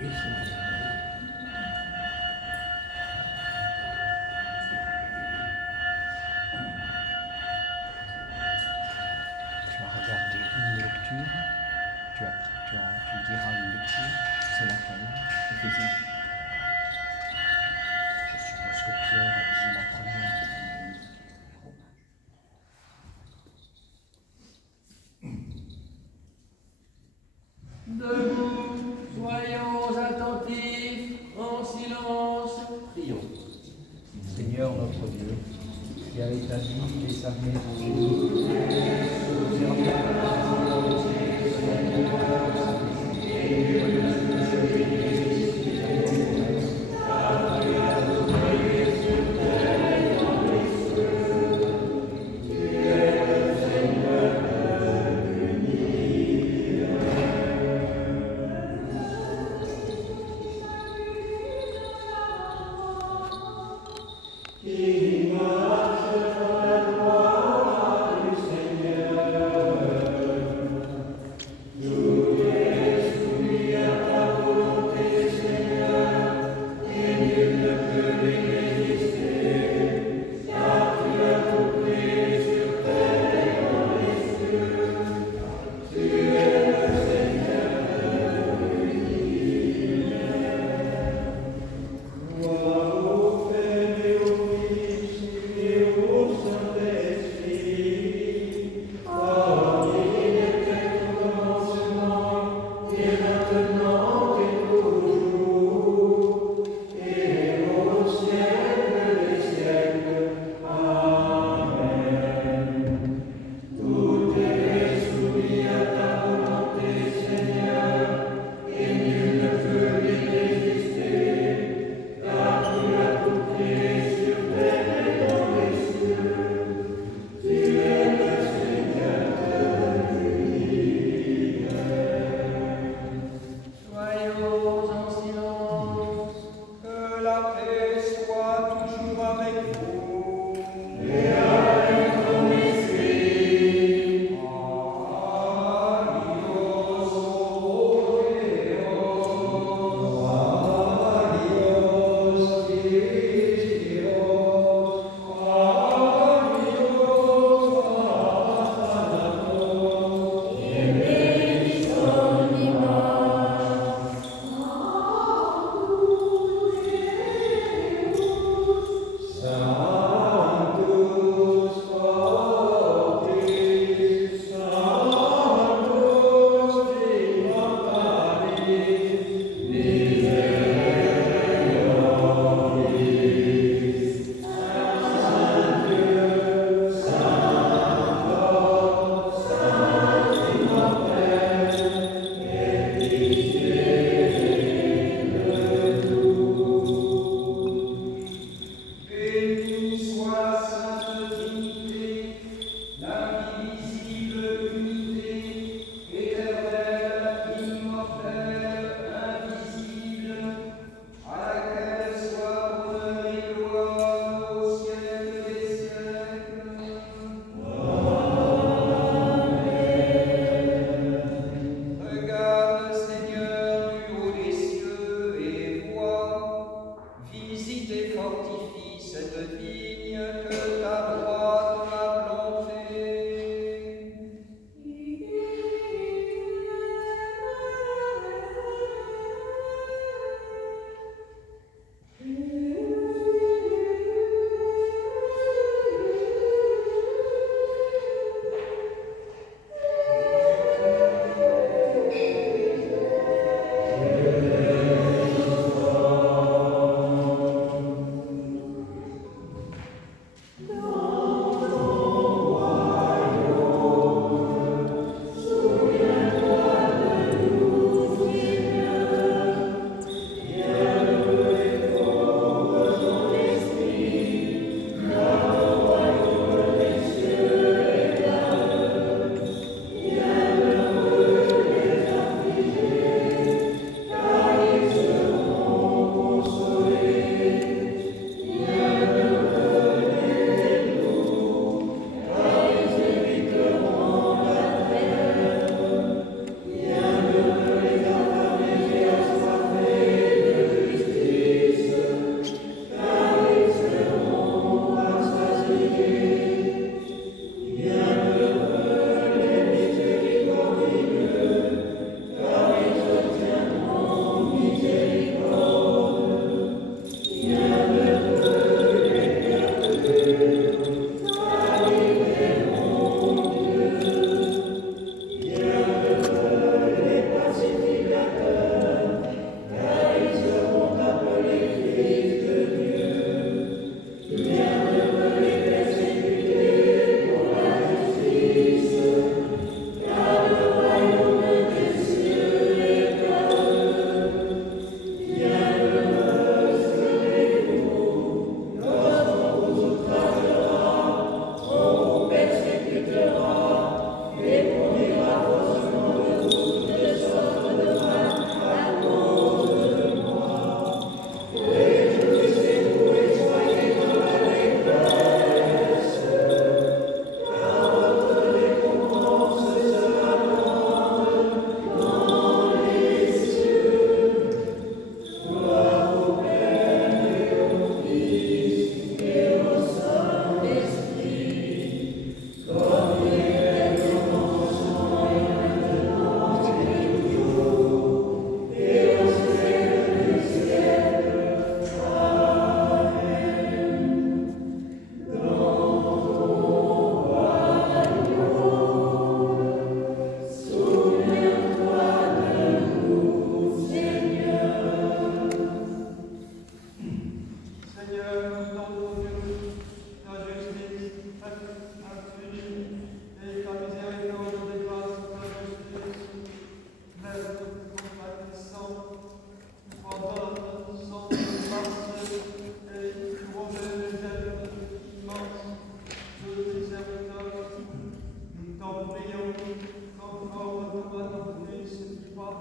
Oui, c'est vrai. Tu vas regarder une lecture, tu diras une lecture, c'est laquelle? Éphésiens. Je suppose que Pierre a dit la première. Debout, soyons attentifs, en silence, prions. Seigneur notre Dieu, qui a établi les armées en nous,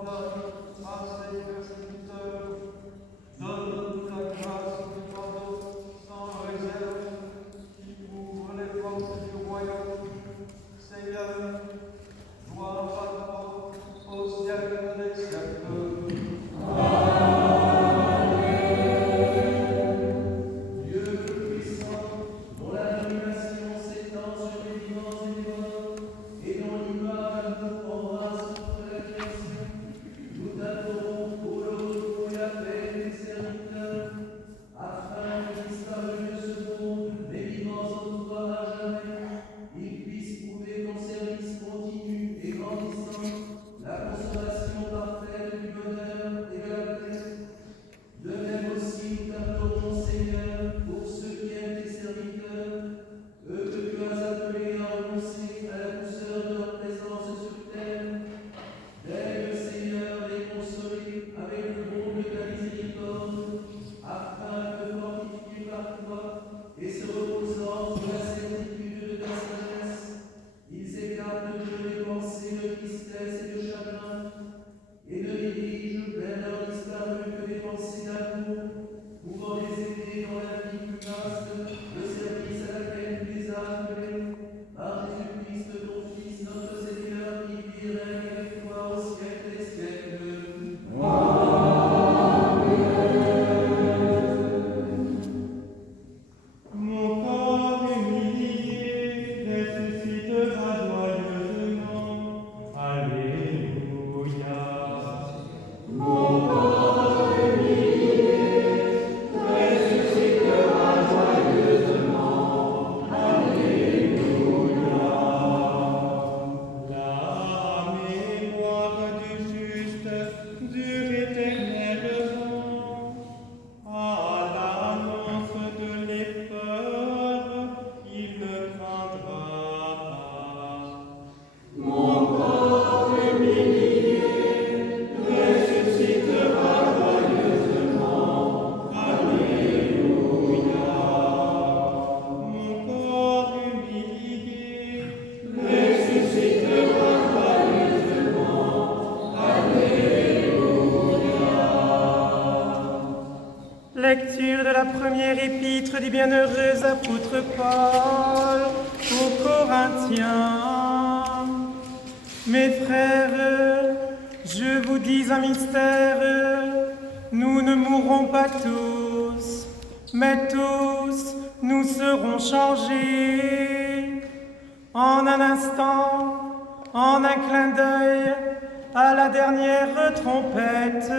pardonne à ses persécuteurs. Donne-nous la grâce du pardon sans réserve, qui ouvre les portes du royaume. Seigneur, gloire à toi au siècle des siècles. Dieu tout-puissant, dont la domination s'étend sur les vivants et les morts, et dont l'image nous embrasse toute la création, nous t'adorons pour le repos et la paix des serviteurs, afin que disparu de ce monde, les vivants en toi à jamais, ils puissent prouver ton service continu et grandissant, la consolation parfaite du bonheur et de la paix. De même aussi, nous t'adorons, Seigneur, pour ceux qui aiment tes serviteurs, eux que tu as appelés à renoncer à la douceur de leur présence sur terre. Aide, Seigneur, les consoler avec le bon de ta miséricorde, afin que, fortifiés par toi et se reposant sur la certitude de ta sagesse, ils écartent de les pensées de tristesse et de chagrin, et ne dirigent vers leur disparu que des pensées d'amour, pouvant les aider dans la vie plus vaste, le service à laquelle tu les as appelés, par Jésus-Christ, ton Fils, notre Seigneur, qui vit et règne avec toi au siècle des siècles. Mon corps humilié ressuscitera joyeusement. Alléluia. Mon corps humilié ressuscitera joyeusement. Alléluia. La mémoire du juste dure éternellement. À l'annonce de l'épreuve, il ne craindra pas. Mon corps humilié ressuscitera joyeusement. Alléluia. Mon corps humilié ressuscitera joyeusement. Alléluia. Lecture de la première épître du bienheureux apôtre Paul aux Corinthiens. Mes frères, je vous dis un mystère, nous ne mourrons pas tous, mais tous nous serons changés. En un instant, en un clin d'œil, à la dernière trompette.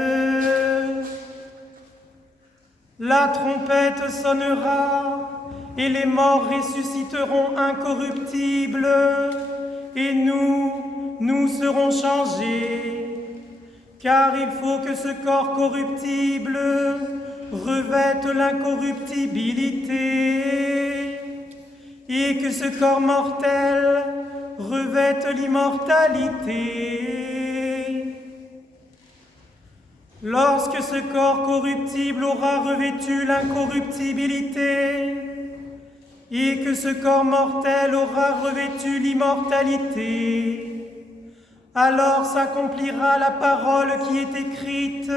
La trompette sonnera, et les morts ressusciteront incorruptibles, et nous serons changés. Car il faut que ce corps corruptible revête l'incorruptibilité, et que ce corps mortel revête l'immortalité. Lorsque ce corps corruptible aura revêtu l'incorruptibilité, et que ce corps mortel aura revêtu l'immortalité, alors s'accomplira la parole qui est écrite: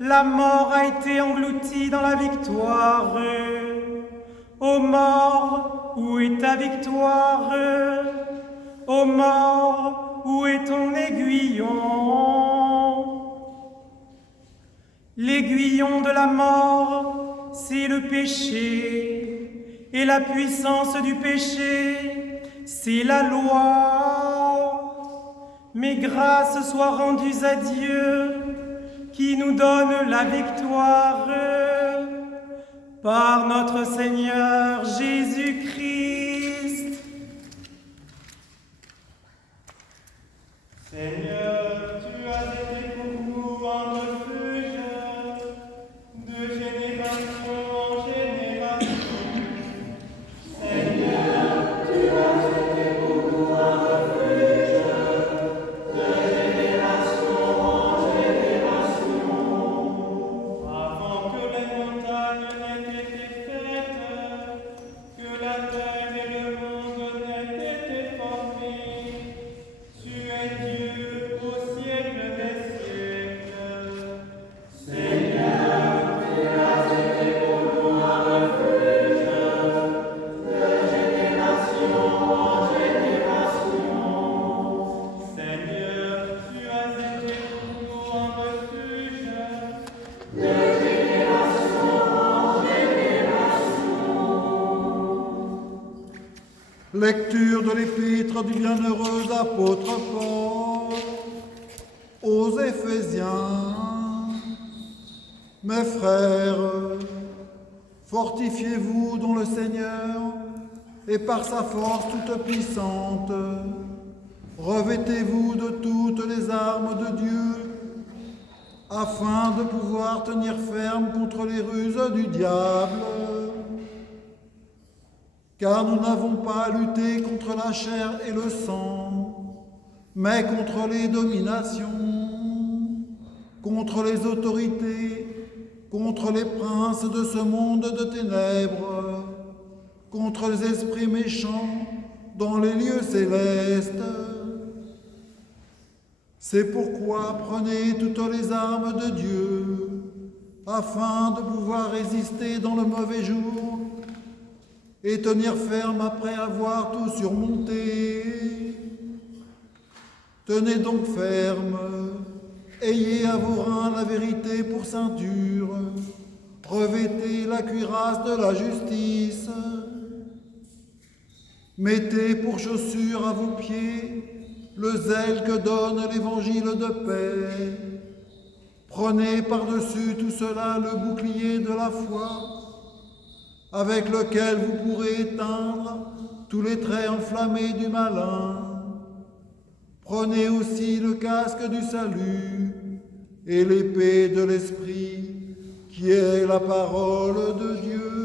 la mort a été engloutie dans la victoire. Ô mort, où est ta victoire? Ô mort, où est ton aiguillon? L'aiguillon de la mort, c'est le péché, et la puissance du péché, c'est la loi. Mais grâce soit rendue à Dieu, qui nous donne la victoire par notre Seigneur Jésus-Christ. Seigneur, tu as été pour nous un refuge, de génération en génération. Seigneur, tu as été pour nous un refuge, de génération en génération. Avant que les montagnes n'aient été faites, que la terre et le monde n'aient été formés, tu es Dieu Lecture de l'épître du bienheureux apôtre Paul aux Éphésiens. Mes frères, fortifiez-vous dans le Seigneur et par sa force toute puissante. Revêtez-vous de toutes les armes de Dieu afin de pouvoir tenir ferme contre les ruses du diable. Car nous n'avons pas à lutter contre la chair et le sang, mais contre les dominations, contre les autorités, contre les princes de ce monde de ténèbres, contre les esprits méchants dans les lieux célestes. C'est pourquoi prenez toutes les armes de Dieu, afin de pouvoir résister dans le mauvais jour et tenir ferme après avoir tout surmonté. Tenez donc ferme, ayez à vos reins la vérité pour ceinture, revêtez la cuirasse de la justice, mettez pour chaussure à vos pieds le zèle que donne l'évangile de paix. Prenez par-dessus tout cela le bouclier de la foi, avec lequel vous pourrez éteindre tous les traits enflammés du malin. Prenez aussi le casque du salut et l'épée de l'Esprit, qui est la parole de Dieu.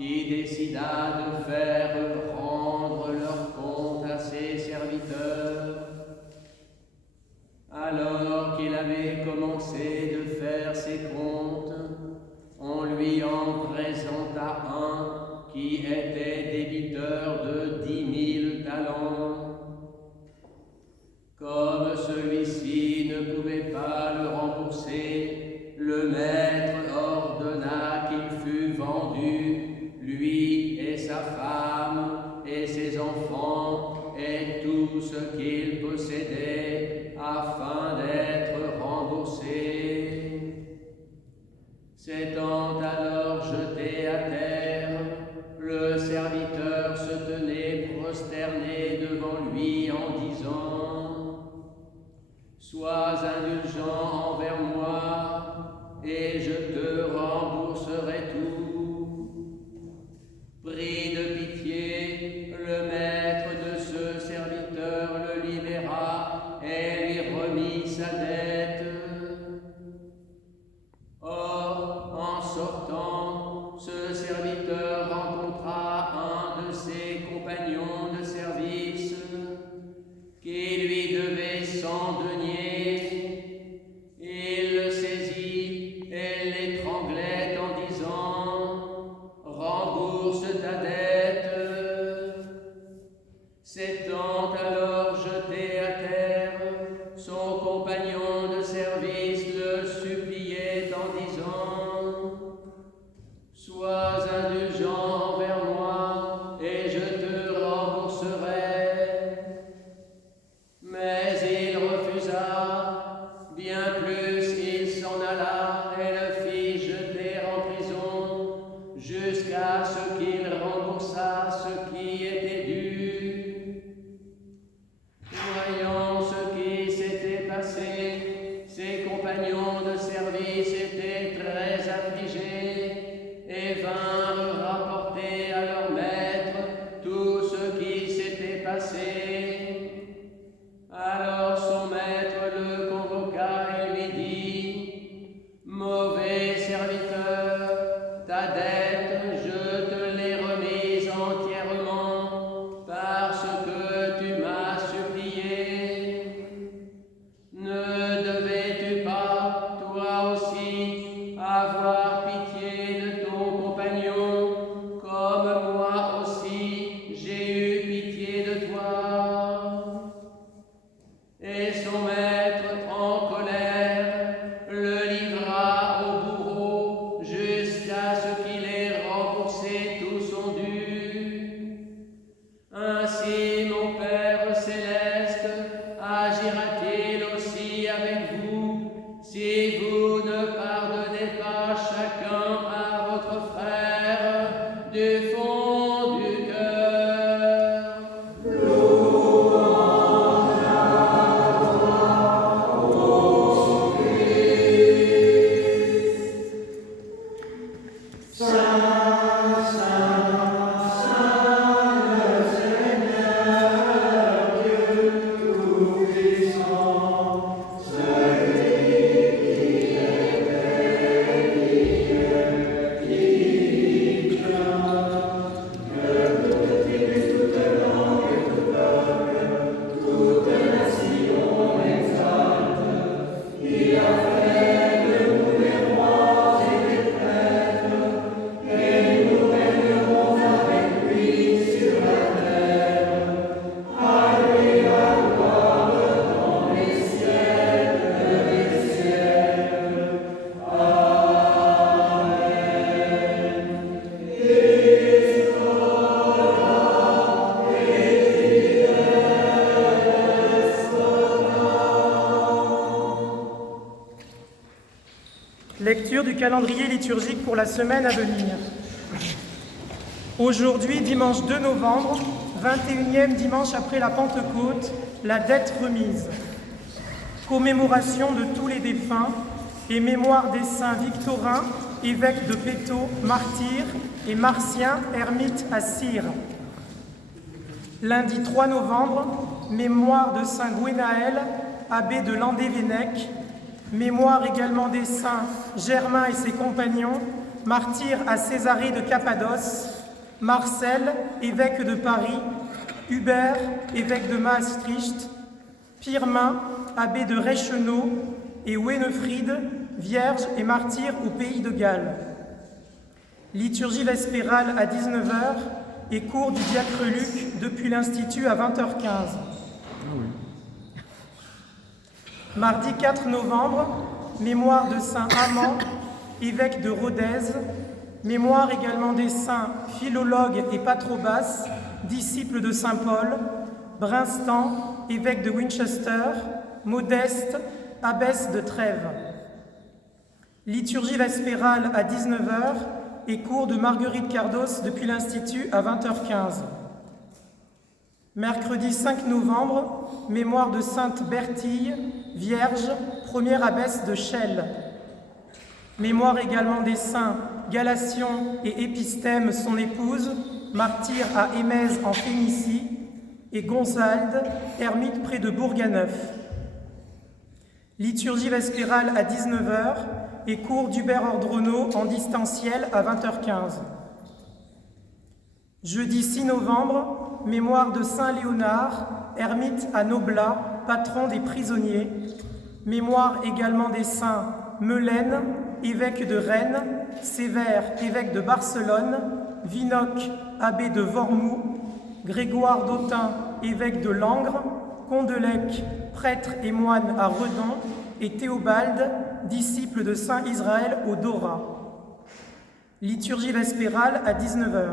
qui décida de faire rendre leur compte à ses serviteurs commencé de faire ses comptes, on lui en présenta un qui était débiteur de 10 000 talents. Comme celui-ci ne pouvait pas le rembourser, le maître ordonna qu'il fût vendu, lui et sa femme et ses enfants et tout ce qu'il possédait, afin d'être remboursé. S'étant alors jeté à terre, le serviteur se tenait prosterné devant lui en disant: Sois indulgent envers moi, et je te rembourserai tout. Pris de pitié, le maître de ce serviteur le libéra et lui remit sa dette. Or, en sortant, ce serviteur rencontra un de ses compagnons de service qui lui devait 100 deniers. Il le saisit et l'étranglait en disant: Rembourse ta dette. S'étant alors jeté à terre, son compagnon de service le suppliait en disant: Sois indulgent envers moi, et je te rembourserai. Mais il refusa. Bien plus, il s'en alla et le fit jeter en prison, jusqu'à ce qu'il remboursât ce qui était dû. Voyant ce qui s'était passé, ses compagnons de service étaient très affligés et vinrent rapporter à leur maître tout ce qui s'était passé. Alors son maître le convoqua et lui dit: Mauvais serviteur, ta dette, je te l'ai remise entièrement, parce que tu m'as supplié. Ne devais-tu pas, toi aussi, avoir pitié de ton compagnon, comme moi aussi j'ai eu pitié de toi? Et son maître, en colère, le livra au bourreau jusqu'à ce qu'il ait remboursé tout son dû. Ainsi, mon Père céleste agira-t-il aussi avec vous, si vous ne pardonnez pas chacun à votre frère du fond du cœur. Lecture du calendrier liturgique pour la semaine à venir. Aujourd'hui, dimanche 2 novembre, 21e dimanche après la Pentecôte, la dette remise. Commémoration de tous les défunts et mémoire des saints Victorin, évêque de Péto, martyr, et Martien, ermite à Cire. Lundi 3 novembre, mémoire de saint Gwenaël, abbé de Landévennec. Mémoire également des saints Germain et ses compagnons, martyrs à Césarée de Cappadoce, Marcel, évêque de Paris, Hubert, évêque de Maastricht, Pirmin, abbé de Reichenau, et Wénefride, vierge et martyr au pays de Galles. Liturgie vespérale à 19h et cours du diacre Luc depuis l'Institut à 20h15. Mardi 4 novembre, mémoire de saint Amand, évêque de Rodez, mémoire également des saints Philologue et Patrobas, disciples de saint Paul, Brinstan, évêque de Winchester, Modeste, abbesse de Trèves. Liturgie vespérale à 19h et cours de Marguerite Cardos depuis l'Institut à 20h15. Mercredi 5 novembre, mémoire de sainte Bertille, vierge, première abbesse de Chelles. Mémoire également des saints Galation et Épistème, son épouse, martyr à Émèse en Phénicie, et Gonzalde, ermite près de Bourganeuf. Liturgie vespérale à 19h et cours d'Hubert Ordronneau en distanciel à 20h15. Jeudi 6 novembre, mémoire de saint Léonard, ermite à Noblat, patron des prisonniers. Mémoire également des saints Melaine, évêque de Rennes, Sévère, évêque de Barcelone, Vinoc, abbé de Vormou, Grégoire d'Autun, évêque de Langres, Condelec, prêtre et moine à Redon, et Théobald, disciple de saint Israël au Dora. Liturgie vespérale à 19h.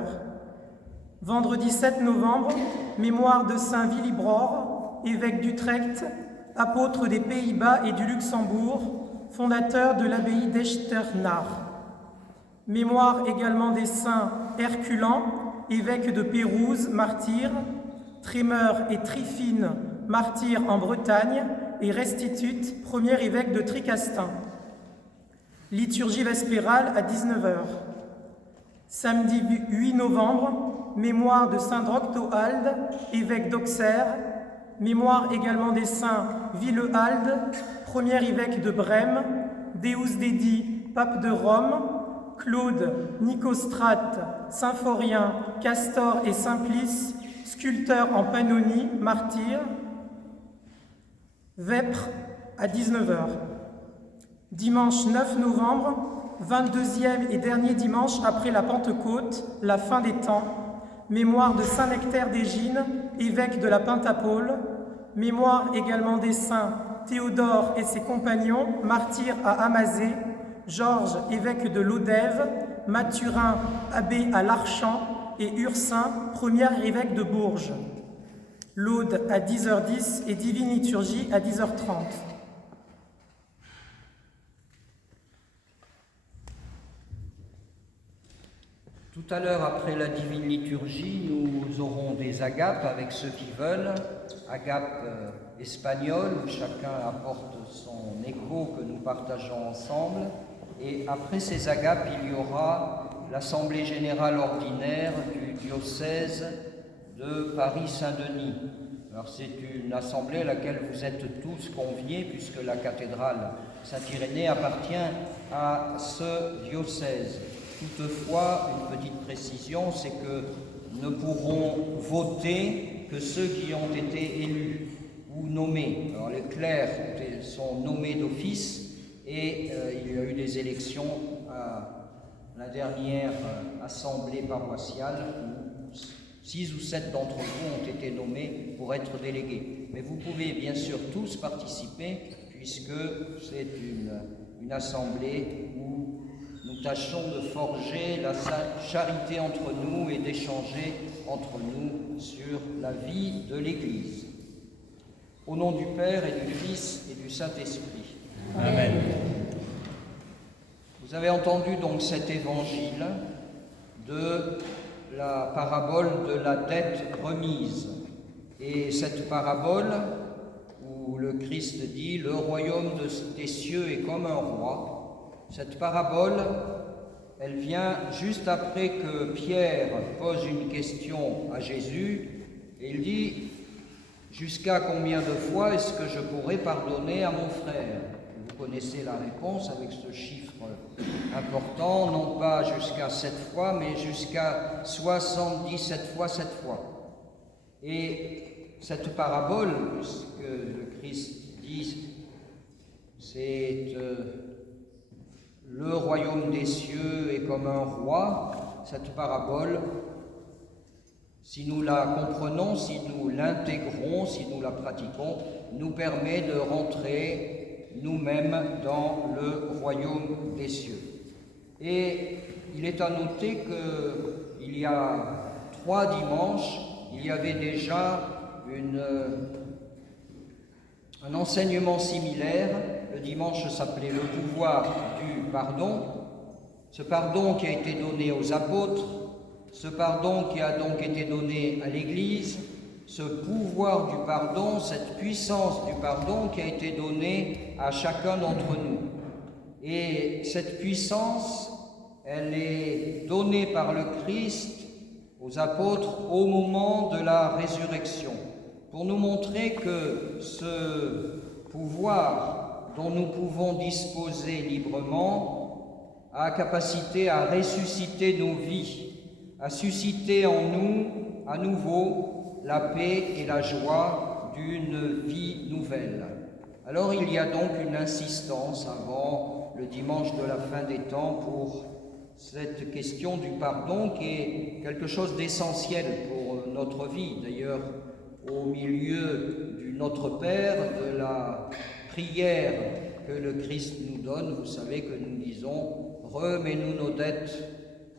Vendredi 7 novembre, mémoire de saint Willibrord, évêque d'Utrecht, apôtre des Pays-Bas et du Luxembourg, fondateur de l'abbaye d'Echternach. Mémoire également des saints Herculan, évêque de Pérouse, martyr, Trémeur et Trifine, martyr en Bretagne, et Restitute, premier évêque de Tricastin. Liturgie vespérale à 19h. Samedi 8 novembre, mémoire de saint Droctoald, évêque d'Auxerre. Mémoire également des saints Villehalde, premier évêque de Brême, Deusdedit, pape de Rome, Claude, Nicostrate, Symphorien, Castor et Simplice, sculpteur en Pannonie, martyr. Vêpres à 19h. Dimanche 9 novembre, 22e et dernier dimanche après la Pentecôte, la fin des temps. Mémoire de saint Nectaire d'Égine, évêque de la Pentapole. Mémoire également des saints Théodore et ses compagnons, martyrs à Amazé. Georges, évêque de Lodève. Mathurin, abbé à l'Archamp. Et Ursin, premier évêque de Bourges. Laude à 10h10 et Divine Liturgie à 10h30. Tout à l'heure, après la Divine Liturgie, nous aurons des agapes avec ceux qui veulent. Agapes espagnoles, où chacun apporte son écho que nous partageons ensemble. Et après ces agapes, il y aura l'Assemblée générale ordinaire du diocèse de Paris-Saint-Denis. Alors c'est une assemblée à laquelle vous êtes tous conviés, puisque la cathédrale Saint-Irénée appartient à ce diocèse. Toutefois, une petite précision, c'est que ne pourront voter que ceux qui ont été élus ou nommés. Alors les clercs sont nommés d'office et il y a eu des élections à la dernière assemblée paroissiale où 6 ou 7 d'entre vous ont été nommés pour être délégués. Mais vous pouvez bien sûr tous participer, puisque c'est une assemblée où nous tâchons de forger la charité entre nous et d'échanger entre nous sur la vie de l'Église. Au nom du Père et du Fils et du Saint-Esprit. Amen. Vous avez entendu donc cet évangile de la parabole de la dette remise. Et cette parabole où le Christ dit « Le royaume des cieux est comme un roi », cette parabole, elle vient juste après que Pierre pose une question à Jésus et il dit « Jusqu'à combien de fois est-ce que je pourrais pardonner à mon frère ?» Vous connaissez la réponse avec ce chiffre important, non pas jusqu'à 7 fois, mais jusqu'à 77 fois 7 fois. Et cette parabole, puisque le Christ dit C'est le royaume des cieux est comme un roi. Cette parabole, si nous la comprenons, si nous l'intégrons, si nous la pratiquons, nous permet de rentrer nous-mêmes dans le royaume des cieux. Et il est à noter qu'il y a 3 dimanches, il y avait déjà un enseignement similaire. Le dimanche s'appelait le pouvoir du pardon. Ce pardon qui a été donné aux apôtres, ce pardon qui a donc été donné à l'Église, ce pouvoir du pardon, cette puissance du pardon qui a été donnée à chacun d'entre nous. Et cette puissance, elle est donnée par le Christ aux apôtres au moment de la résurrection, pour nous montrer que ce pouvoir dont nous pouvons disposer librement a capacité à ressusciter nos vies, à susciter en nous à nouveau la paix et la joie d'une vie nouvelle. Alors il y a donc une insistance avant le dimanche de la fin des temps pour cette question du pardon qui est quelque chose d'essentiel pour notre vie. D'ailleurs, au milieu du Notre Père, de la prière que le Christ nous donne, vous savez que nous disons « Remets-nous nos dettes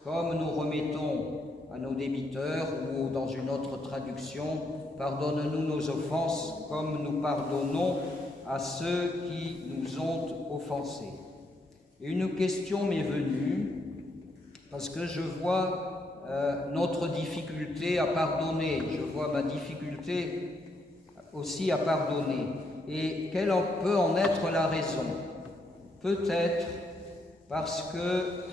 comme nous remettons à nos débiteurs » ou dans une autre traduction « Pardonne-nous nos offenses comme nous pardonnons à ceux qui nous ont offensés ». Et une question m'est venue, parce que je vois notre difficulté à pardonner, je vois ma difficulté aussi à pardonner. Et quelle peut en être la raison? Peut-être parce que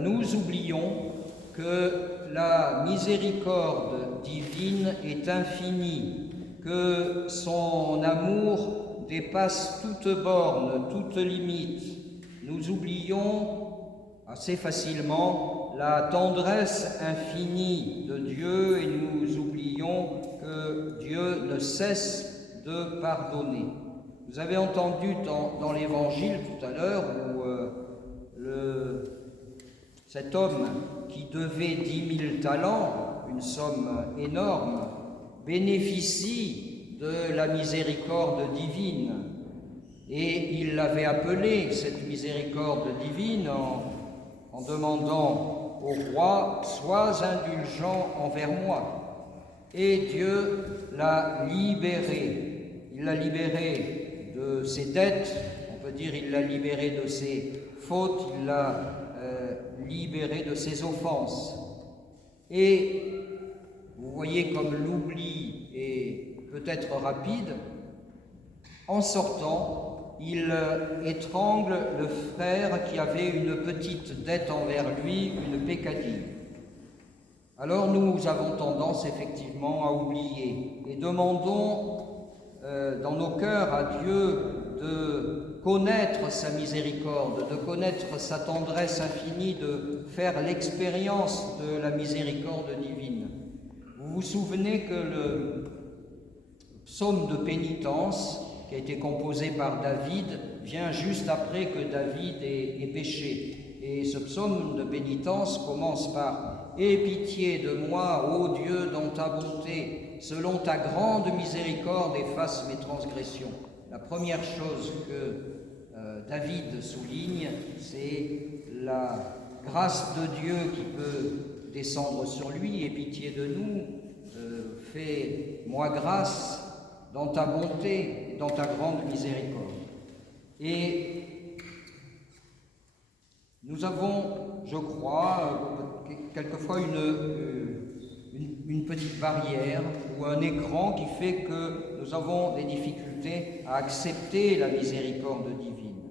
nous oublions que la miséricorde divine est infinie, que son amour dépasse toute borne, toute limite. Nous oublions assez facilement la tendresse infinie de Dieu et nous oublions que Dieu ne cesse de pardonner. Vous avez entendu dans l'Évangile tout à l'heure où cet homme qui devait 10 000 talents, une somme énorme, bénéficie de la miséricorde divine. Et il l'avait appelée, cette miséricorde divine, en demandant au roi « Sois indulgent envers moi ». Et Dieu l'a libéré. Il l'a libéré de ses dettes, on peut dire il l'a libéré de ses fautes, il l'a libéré de ses offenses. Et vous voyez comme l'oubli est peut-être rapide. En sortant, il étrangle le frère qui avait une petite dette envers lui, une peccadille. Alors nous avons tendance effectivement à oublier et demandons dans nos cœurs à Dieu de connaître sa miséricorde, de connaître sa tendresse infinie, de faire l'expérience de la miséricorde divine. Vous vous souvenez que le psaume de pénitence qui a été composé par David vient juste après que David ait péché. Et ce psaume de pénitence commence par « Aie pitié de moi, ô Dieu, dans ta bonté, selon ta grande miséricorde, efface mes transgressions. » La première chose que David souligne, c'est la grâce de Dieu qui peut descendre sur lui. « Aie pitié de nous, fais-moi grâce dans ta bonté, dans ta grande miséricorde. » Et nous avons, je crois, quelquefois une petite barrière ou un écran qui fait que nous avons des difficultés à accepter la miséricorde divine.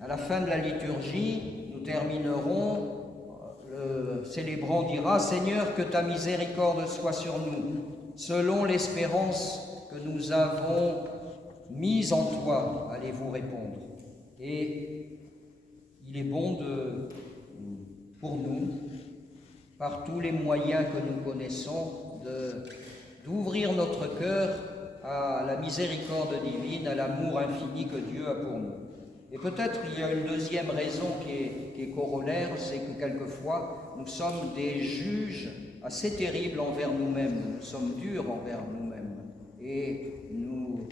À la fin de la liturgie, nous terminerons, le célébrant dira « Seigneur, que ta miséricorde soit sur nous, selon l'espérance que nous avons mise en toi, allez-vous répondre. » Et il est bon pour nous, par tous les moyens que nous connaissons, d'ouvrir notre cœur à la miséricorde divine, à l'amour infini que Dieu a pour nous. Et peut-être il y a une deuxième raison qui est corollaire, c'est que quelquefois nous sommes des juges assez terribles envers nous-mêmes, nous sommes durs envers nous-mêmes et nous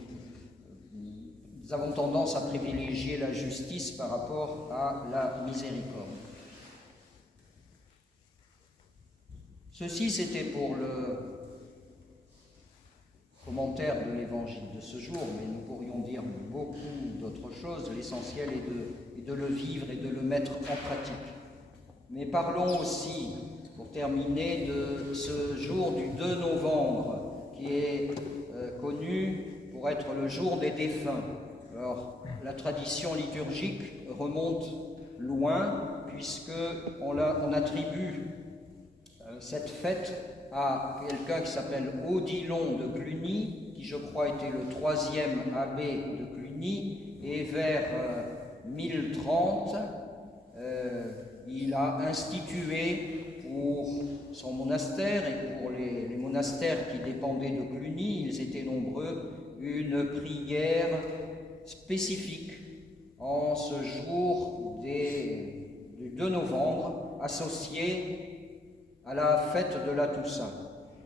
avons tendance à privilégier la justice par rapport à la miséricorde. Ceci, c'était pour le commentaire de l'évangile de ce jour, mais nous pourrions dire beaucoup d'autres choses. L'essentiel est de le vivre et de le mettre en pratique. Mais parlons aussi, pour terminer, de ce jour du 2 novembre, qui est connu pour être le jour des défunts. Alors, la tradition liturgique remonte loin, puisqu'on attribue cette fête à quelqu'un qui s'appelle Odilon de Cluny, qui je crois était le 3e abbé de Cluny, et vers 1030, il a institué pour son monastère et pour les monastères qui dépendaient de Cluny, ils étaient nombreux, une prière spécifique en ce jour du 2 novembre, associée à la fête de la Toussaint.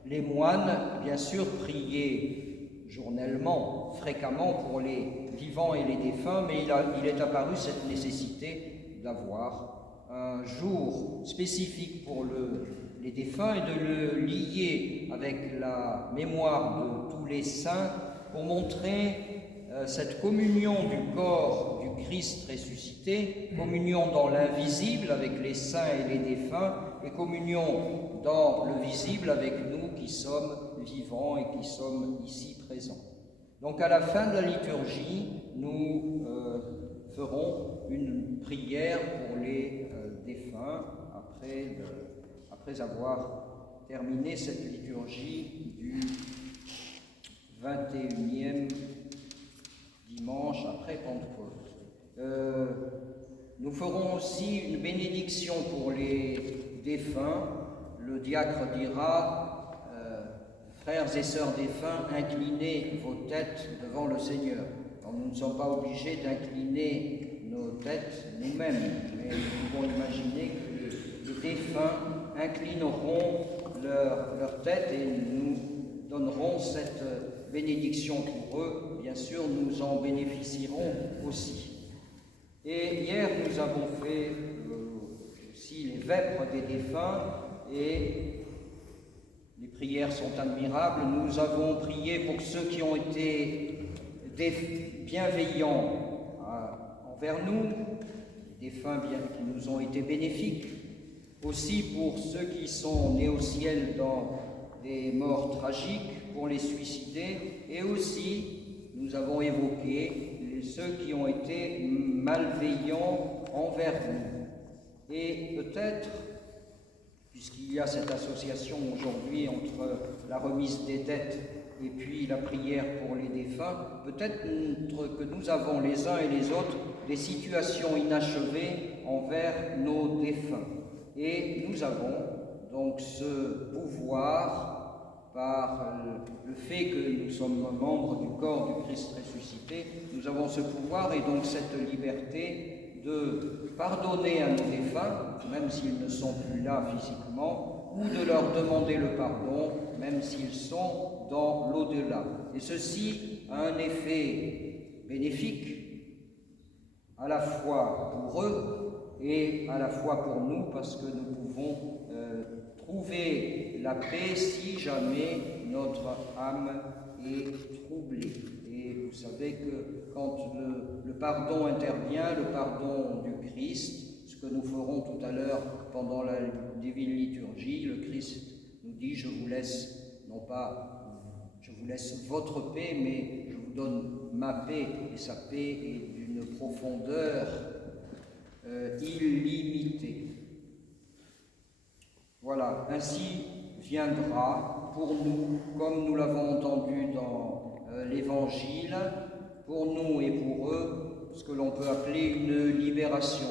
Les moines, bien sûr, priaient journellement, fréquemment pour les vivants et les défunts, mais il est apparu cette nécessité d'avoir un jour spécifique pour les défunts et de le lier avec la mémoire de tous les saints pour montrer cette communion du corps du Christ ressuscité, communion dans l'invisible avec les saints et les défunts, et communion dans le visible avec nous qui sommes vivants et qui sommes ici présents. Donc à la fin de la liturgie, nous ferons une prière pour les défunts après avoir terminé cette liturgie du 21e dimanche après Pentecôte. Nous ferons aussi une bénédiction pour les défunts. Le diacre dira frères et sœurs défunts, inclinez vos têtes devant le Seigneur. Alors, nous ne sommes pas obligés d'incliner nos têtes nous-mêmes, mais nous pouvons imaginer que les défunts inclineront leur tête et nous donnerons cette bénédiction pour eux. Bien sûr, nous en bénéficierons aussi. Et hier, nous avons fait aussi les vêpres des défunts et les prières sont admirables. Nous avons prié pour ceux qui ont été bienveillants envers nous, les défunts qui nous ont été bénéfiques, aussi pour ceux qui sont nés au ciel dans des morts tragiques, pour les suicidés, et aussi nous avons évoqué ceux qui ont été malveillants envers nous. Et peut-être, puisqu'il y a cette association aujourd'hui entre la remise des dettes et puis la prière pour les défunts, peut-être que nous avons les uns et les autres des situations inachevées envers nos défunts. Et nous avons donc ce pouvoir, par le fait que nous sommes membres du corps du Christ ressuscité, nous avons ce pouvoir et donc cette liberté de pardonner à nos défunts, même s'ils ne sont plus là physiquement, ou de leur demander le pardon, même s'ils sont dans l'au-delà. Et ceci a un effet bénéfique, à la fois pour eux et à la fois pour nous, parce que nous pouvons trouver la paix si jamais notre âme est troublée. Et vous savez que quand le pardon intervient, le pardon du Christ, ce que nous ferons tout à l'heure pendant la divine liturgie, le Christ nous dit « Je vous laisse, non pas je vous laisse votre paix, mais je vous donne ma paix. » Et sa paix est d'une profondeur illimitée. Voilà, ainsi viendra pour nous, comme nous l'avons entendu dans l'Évangile, pour nous et pour eux, ce que l'on peut appeler une libération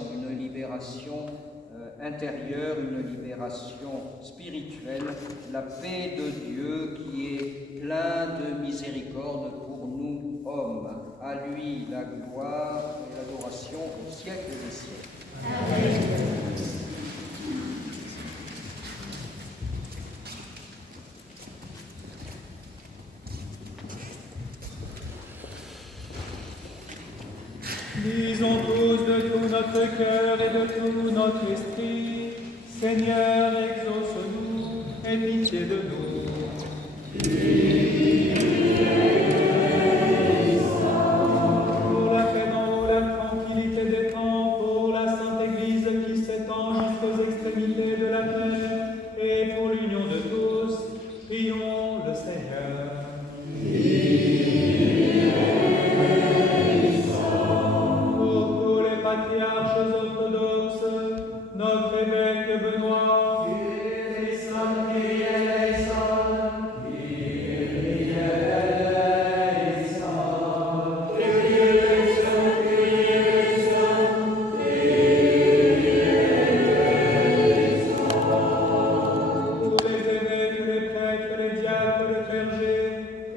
intérieure, une libération spirituelle, la paix de Dieu qui est plein de miséricorde pour nous hommes. À lui la gloire et l'adoration au siècle des siècles. Amen. Disons tous de tout notre cœur et de tout notre esprit, Seigneur, exauce-nous et pitié de nous. Pour la paix dans nous, la tranquillité des temps, pour la Sainte Église qui s'étend jusqu'aux extrémités de la terre, et pour l'union de tous, prions le Seigneur. Patriarches orthodoxes, notre évêque Benoît, pour les évêques, les prêtres, les diacres, le clergé,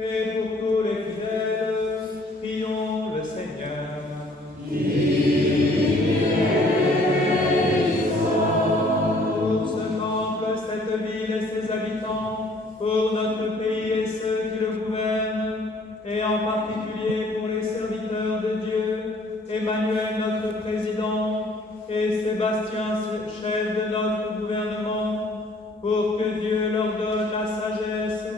et pour tous les fidèles, prions le Seigneur. Cette ville et ses habitants, pour notre pays et ceux qui le gouvernent, et en particulier pour les serviteurs de Dieu, Emmanuel notre président, et Sébastien chef de notre gouvernement, pour que Dieu leur donne la sagesse,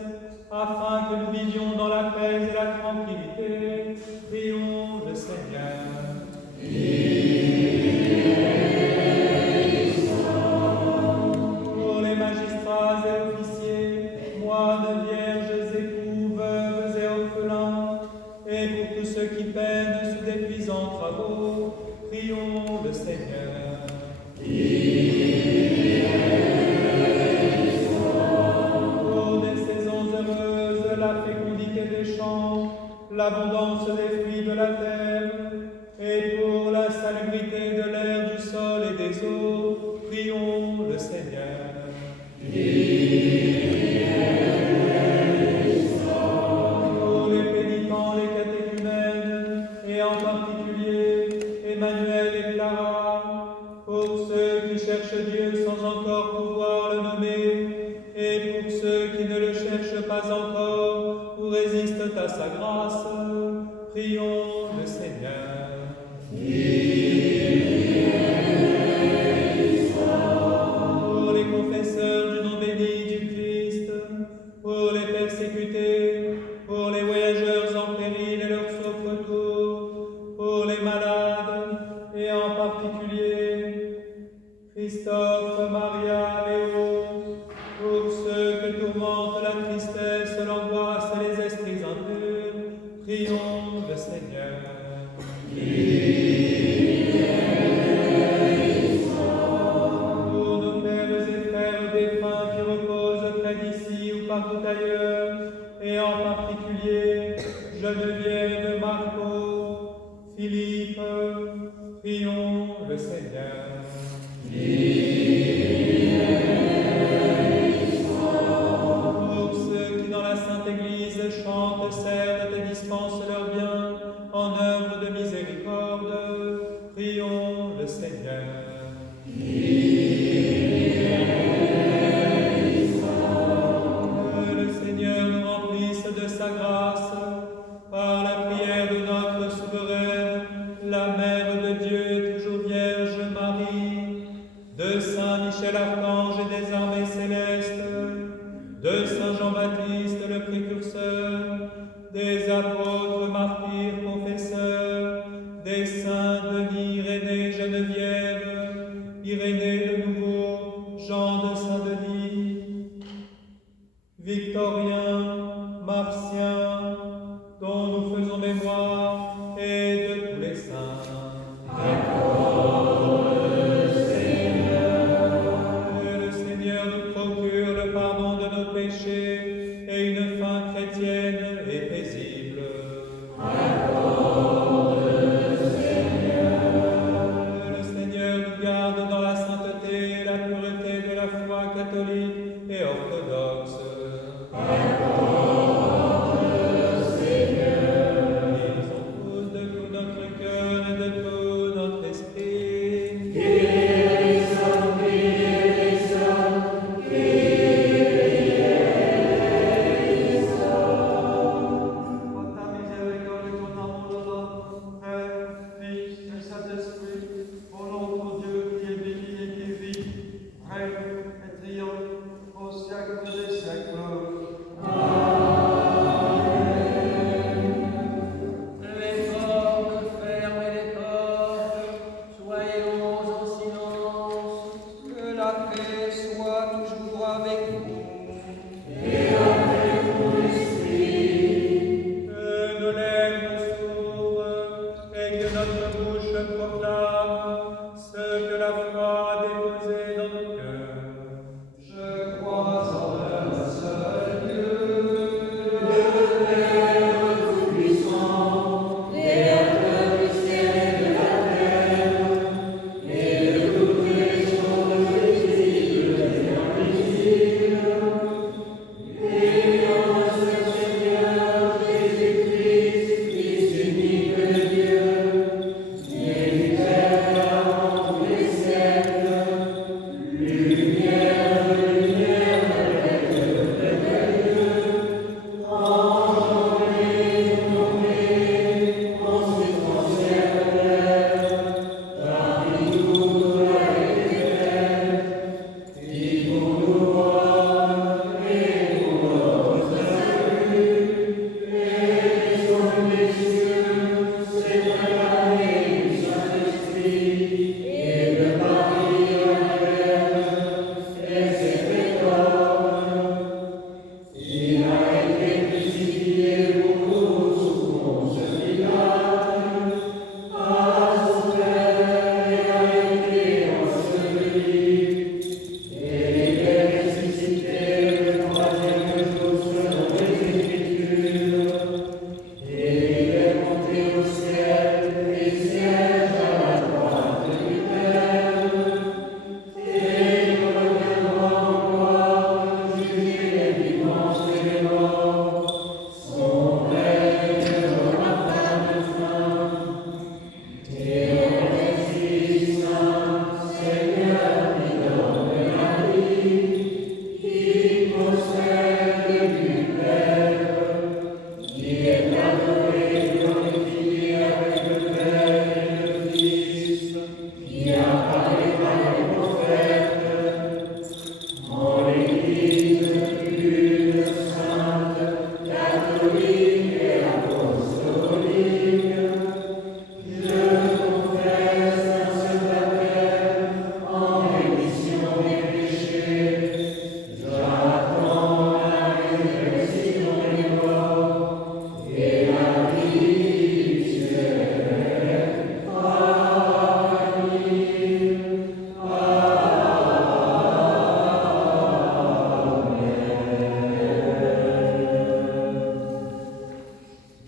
afin que nous vivions dans la paix et la tranquillité. Prions le Seigneur. Magistrats et officiers, moines, vierges, époux, veuves et orphelins, et pour tous ceux qui peinent sous d'épuisants travaux, prions le Seigneur. Pour des saisons heureuses, la fécondité des champs, l'abondance des fruits de la terre, et pour la salubrité de l'air, du sol et des eaux, prions le Seigneur. Pour les pénitents, les catéchumènes, et en particulier Emmanuel et Clara, pour ceux qui cherchent Dieu sans encore pouvoir le nommer, et pour ceux qui ne le cherchent pas encore ou résistent à sa grâce, prions le Seigneur. Pour les confesseurs du nom béni du Christ, pour les persécutés, pour les voyageurs en péril et leurs sauf retour, pour les malades, et en particulier Christophe, Maria, Léo, pour ceux que tourmente la tristesse, l'angoisse et les esprits impurs, prions le Seigneur. Pour nos pères et frères défunts qui reposent près d'ici ou partout ailleurs, et en particulier Geneviève, Marco, Philippe, prions le Seigneur. Pour ceux qui dans la Sainte Église chantent, servent et dispensent leurs biens en œuvre de miséricorde, prions le Seigneur. Que le Seigneur nous remplisse de sa grâce par la prière de notre souveraine, la Mère de Dieu et toujours Vierge Marie, de Saint Michel Archange et des armées célestes, de Saint Jean-Baptiste le précurseur, des apôtres, martyrs, confesseurs, des saints Denis, Irénée, Geneviève, Irénée de Nouveau, Jean de Saint-Denis, Victorien, Martien, dont nous faisons mémoire, et de tous les saints. Que le Seigneur nous procure le pardon de nos péchés et une fin chrétienne et paisible. que la foi a déposé dans nos cœurs. Je crois en un seul Dieu,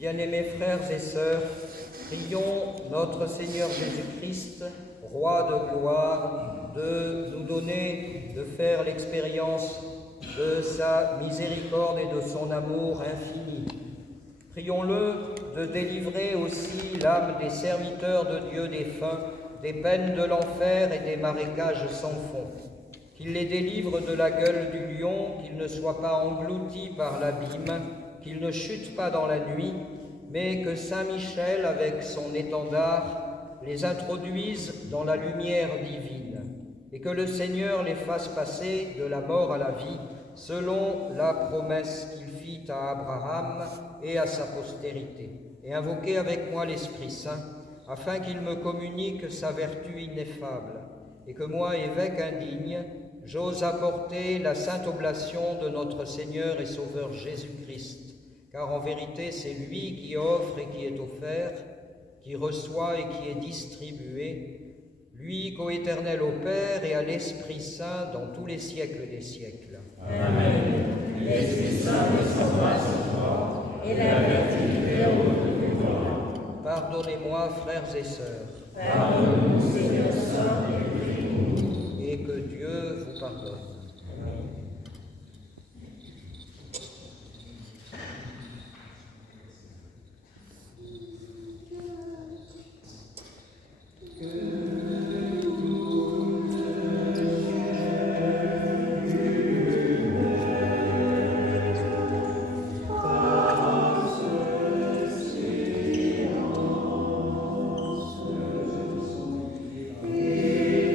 Bien-aimés frères et sœurs, prions notre Seigneur Jésus-Christ, Roi de gloire, de nous donner de faire l'expérience de sa miséricorde et de son amour infini. Prions-le de délivrer aussi l'âme des serviteurs de Dieu défunts des peines de l'enfer et des marécages sans fond. Qu'il les délivre de la gueule du lion, qu'ils ne soient pas engloutis par l'abîme, qu'ils ne chutent pas dans la nuit, mais que Saint Michel, avec son étendard, les introduise dans la lumière divine, et que le Seigneur les fasse passer de la mort à la vie, selon la promesse qu'il fit à Abraham et à sa postérité. Et invoquez avec moi l'Esprit Saint, afin qu'il me communique sa vertu ineffable, et que moi, évêque indigne, j'ose apporter la sainte oblation de notre Seigneur et Sauveur Jésus-Christ, car en vérité c'est lui qui offre et qui est offert, qui reçoit et qui est distribué, lui coéternel au Père et à l'Esprit Saint dans tous les siècles des siècles. Amen. L'Esprit Saint descendra sur toi, et la vertu au pouvoir. Pardonnez-moi, frères et sœurs. Pardonne-nous, Seigneur Saint, et prie-nous. Et que Dieu vous pardonne. Et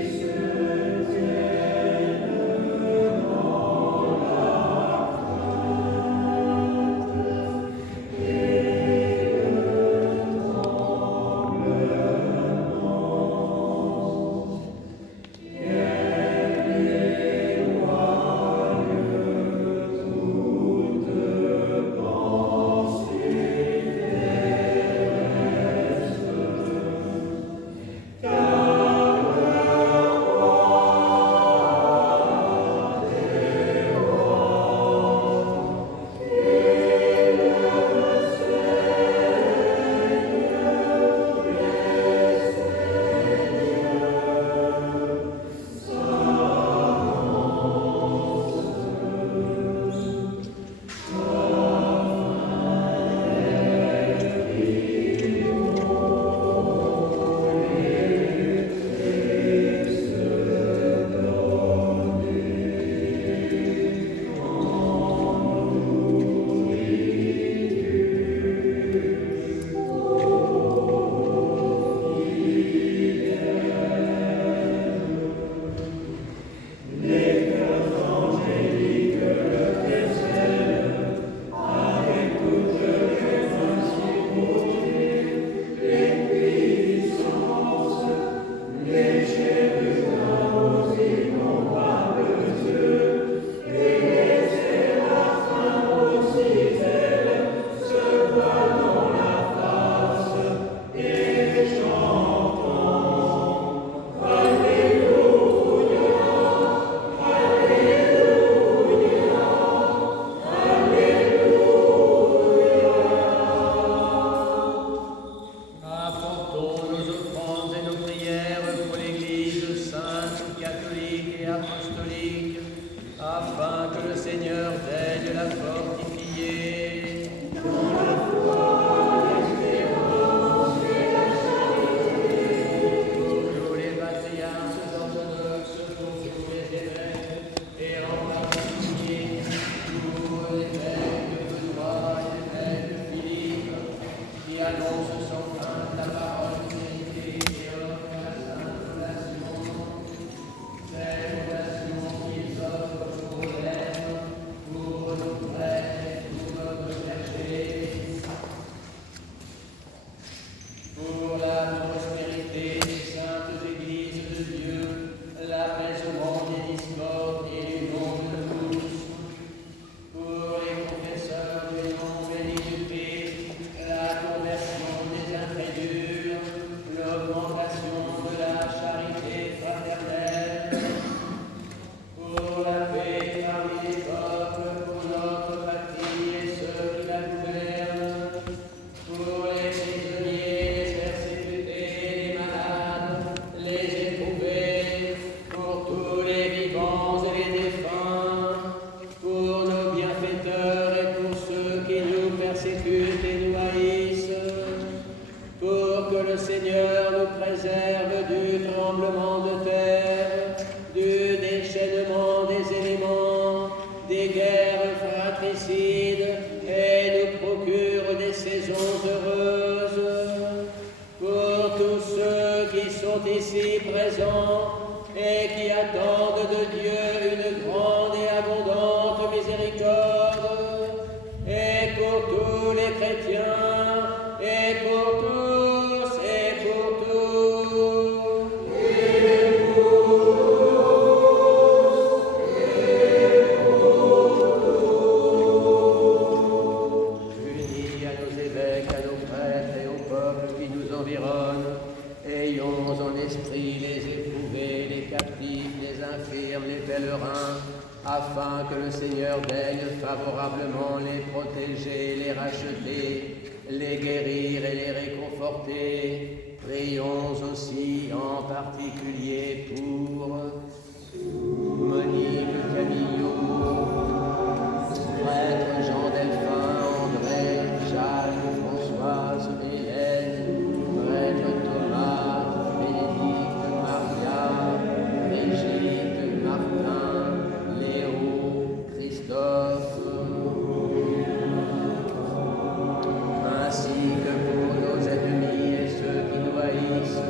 afin que le Seigneur daigne la fortifier. Tous les patriarches orthodoxes, tous les évêques, et en particulier tous l'évêque Benoît et l'évêque Philippe, qui annoncent sans crainte la parole de vérité et offrent la sainte relation, cette relation qu'ils offrent pour l'aide, pour nos frères et pour notre clergé, pour la prospérité des saintes églises de Dieu, l'apaisement des discordes et l'union de tous, pour les confesseurs des noms bénis du Christ, la conversion des incrédules, l'augmentation de la charité fraternelle, pour la paix parmi les peuples, pour notre patrie et ceux qui la gouvernent, pour les prisonniers, les persécutés, les malades, les éprouvés, pour tous les vivants et les défunts, pour nos bienfaiteurs et pour ceux qui nous persécutent et nous haïssent, pour que le Seigneur nous préserve du tremblement de terre, du déchaînement des éléments, des guerres fratricides et nous procure des saisons heureuses. Pour tous ceux qui sont ici présents et qui attendent de Dieu une grande et abondante miséricorde, et pour tous les chrétiens, et pour tous, et pour tous. Unis à nos évêques, à nos prêtres et au peuple qui nous environne, ayons en esprit les éprouvés, les captifs, les infirmes, les pèlerins, afin que le Seigneur daigne favorablement les protéger, les racheter, les guérir et les réconforter. Prions aussi en particulier pour Monique Camillot, prêtre Jean Delphin, André, Jacques, Françoise, Hélène, prêtre Thomas, Bénédicte, Maria, Brigitte, Martin, Léo, Christophe, ainsi que pour nos ennemis et ceux qui nous haïssent,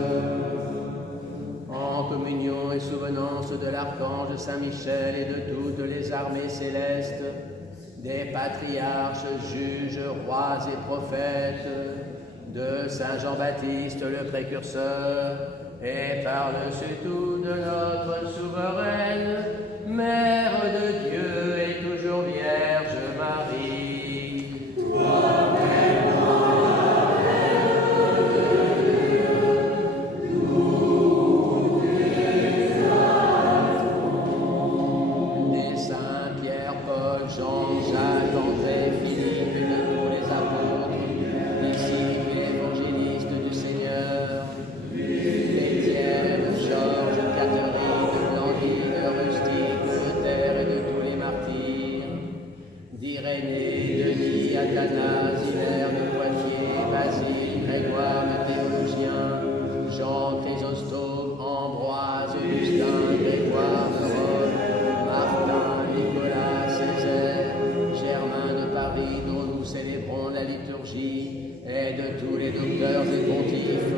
en communion et souvenance de l'archange Saint-Michel et de toutes les armées célestes, des patriarches, juges, rois et prophètes, de Saint Jean-Baptiste le précurseur, et par-dessus tout de notre souveraine, Mère de Dieu et toujours Vierge Marie. Des saints Pierre, Paul, Jean, Jacques, André, Philippe et de tous les apôtres, disciples et évangélistes du Seigneur, Étienne, Georges, Catherine, Blandine, Rustique, Luther et de tous les martyrs, d'Irénée, Denis, Athanas, Hilaire de Poitiers, Basile, Grégoire le théologien, Jean Chrysostome, Ambroise, Augustin, Grégoire de Rome, Martin, Nicolas, Césaire, Germain de Paris, dont nous célébrons la liturgie, et de tous les docteurs et pontifes,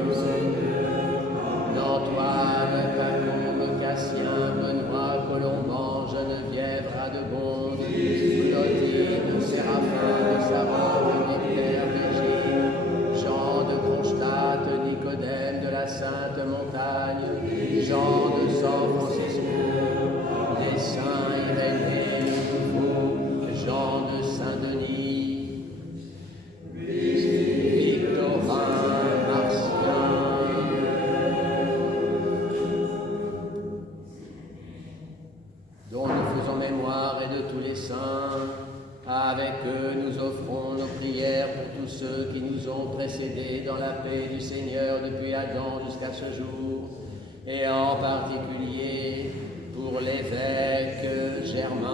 d'Antoine, Pacôme, Cassien, Benoît, Colomban, Geneviève, Radegonde, Clotilde, Séraphin de Savoie, Nectaire, Virgile, Jean de Kronstadt, Nicodème de la Sainte Montagne, Jean de San Francisco, les saints Irénée, Jean de Saint-Denis, Victorin, Martien, dont nous faisons mémoire, et de tous les saints. Avec eux, nous offrons nos prières pour tous ceux qui nous ont précédés dans la paix du Seigneur depuis Adam jusqu'à ce jour, et en particulier pour l'évêque Germain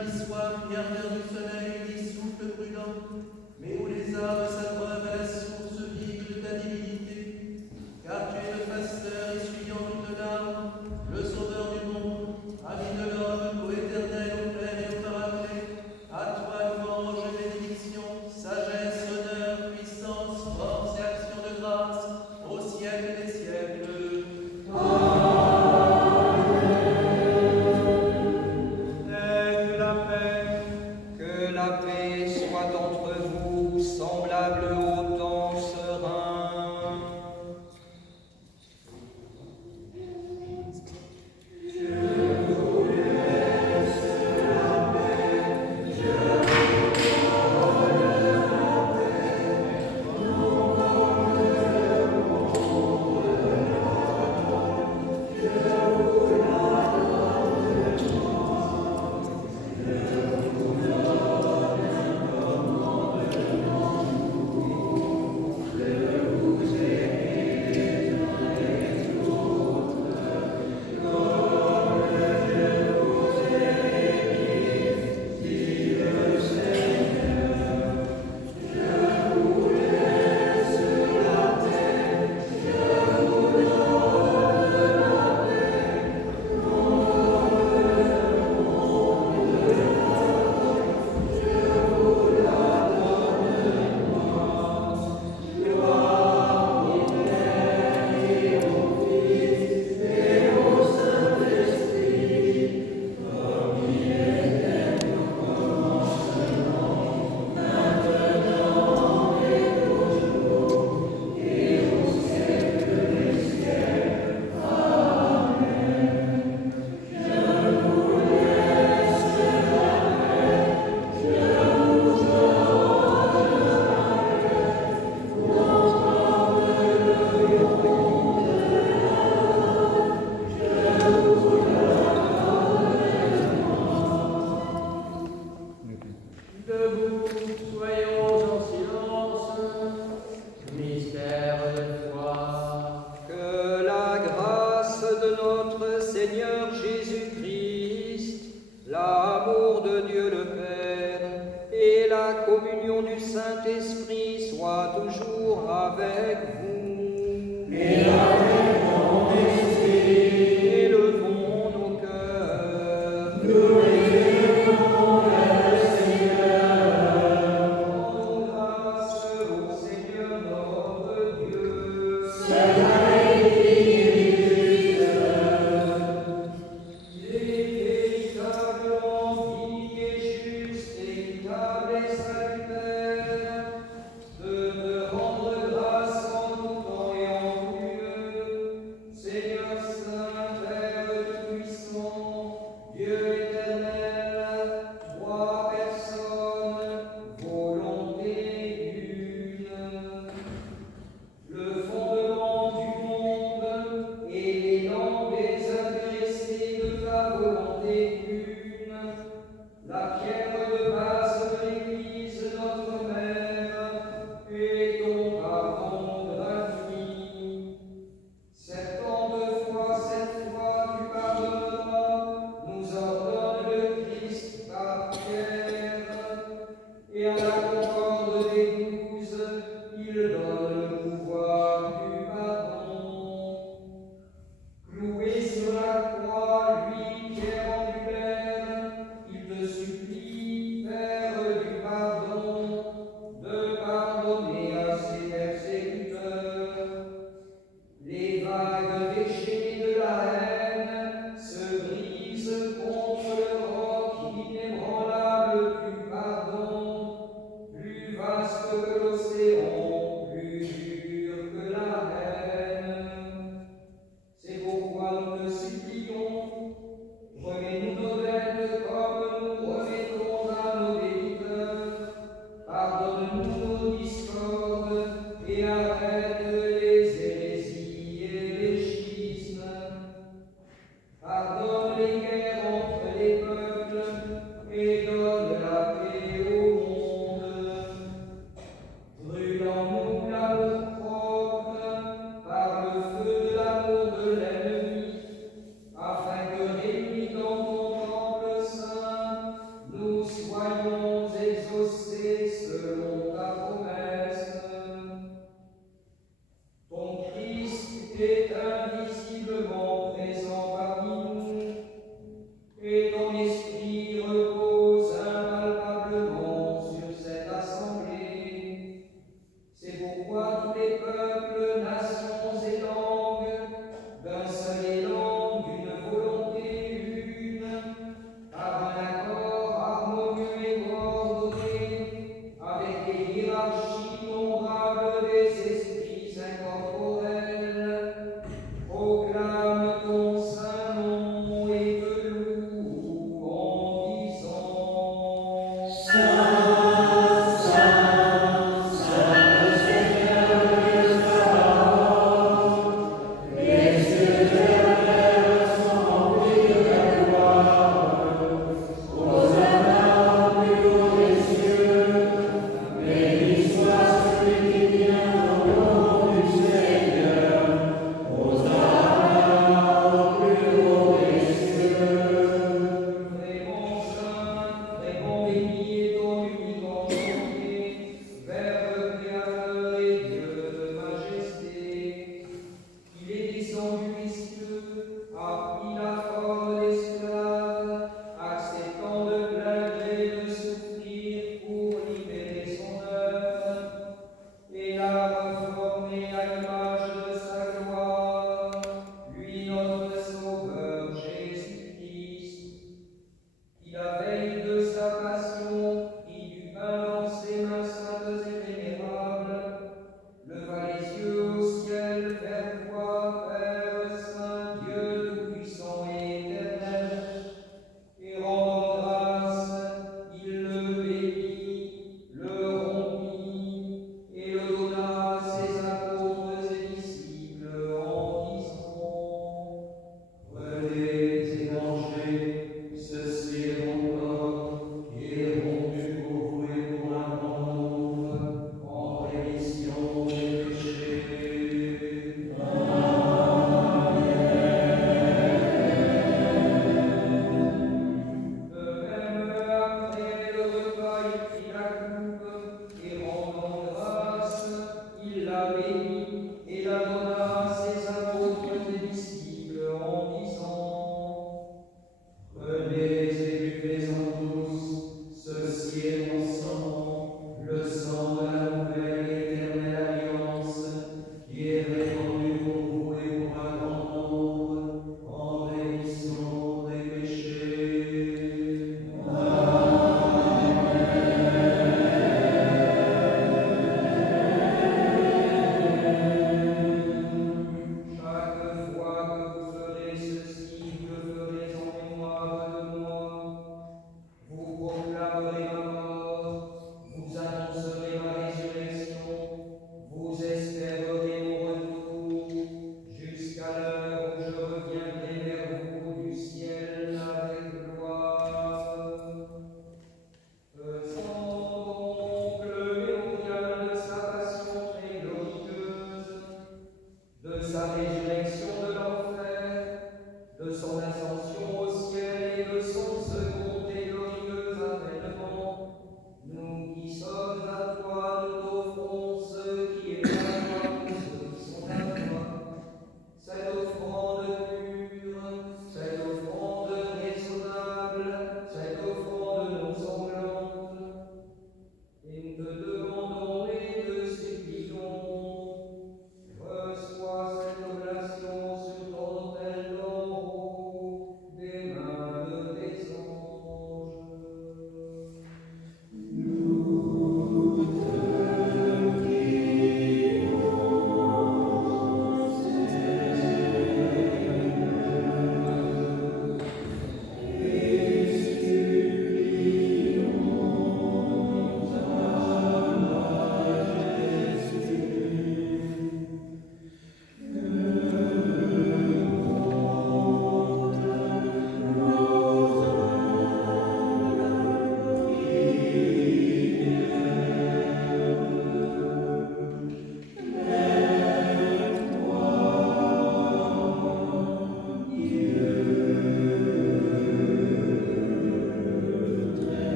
qui soif et ardeur du soleil, ni souffle prudent, mais où les âmes s'abreuvent à la source vive de ta divinité. Car tu es le pasteur essuyant toute l'âme, le sauveur du monde, ami de l'homme, co-éternel, au Père et au Paraclet. À toi louange et bénédiction, sagesse, honneur, puissance, force et action de grâce, au siècle des siècles. Que la paix soit entre vous, semblable au temps serein. Debout, soyons en silence, mystère de foi. Que la grâce de notre Seigneur Jésus-Christ, l'amour de Dieu le Père et la communion du Saint-Esprit soient toujours avec vous. Et avec ton esprit. Élevons nos cœurs. Nous élevons vers le Seigneur. Rendons grâce au Seigneur notre Dieu. Cela est juste. Il est véritablement digne et juste, équitable et salutaire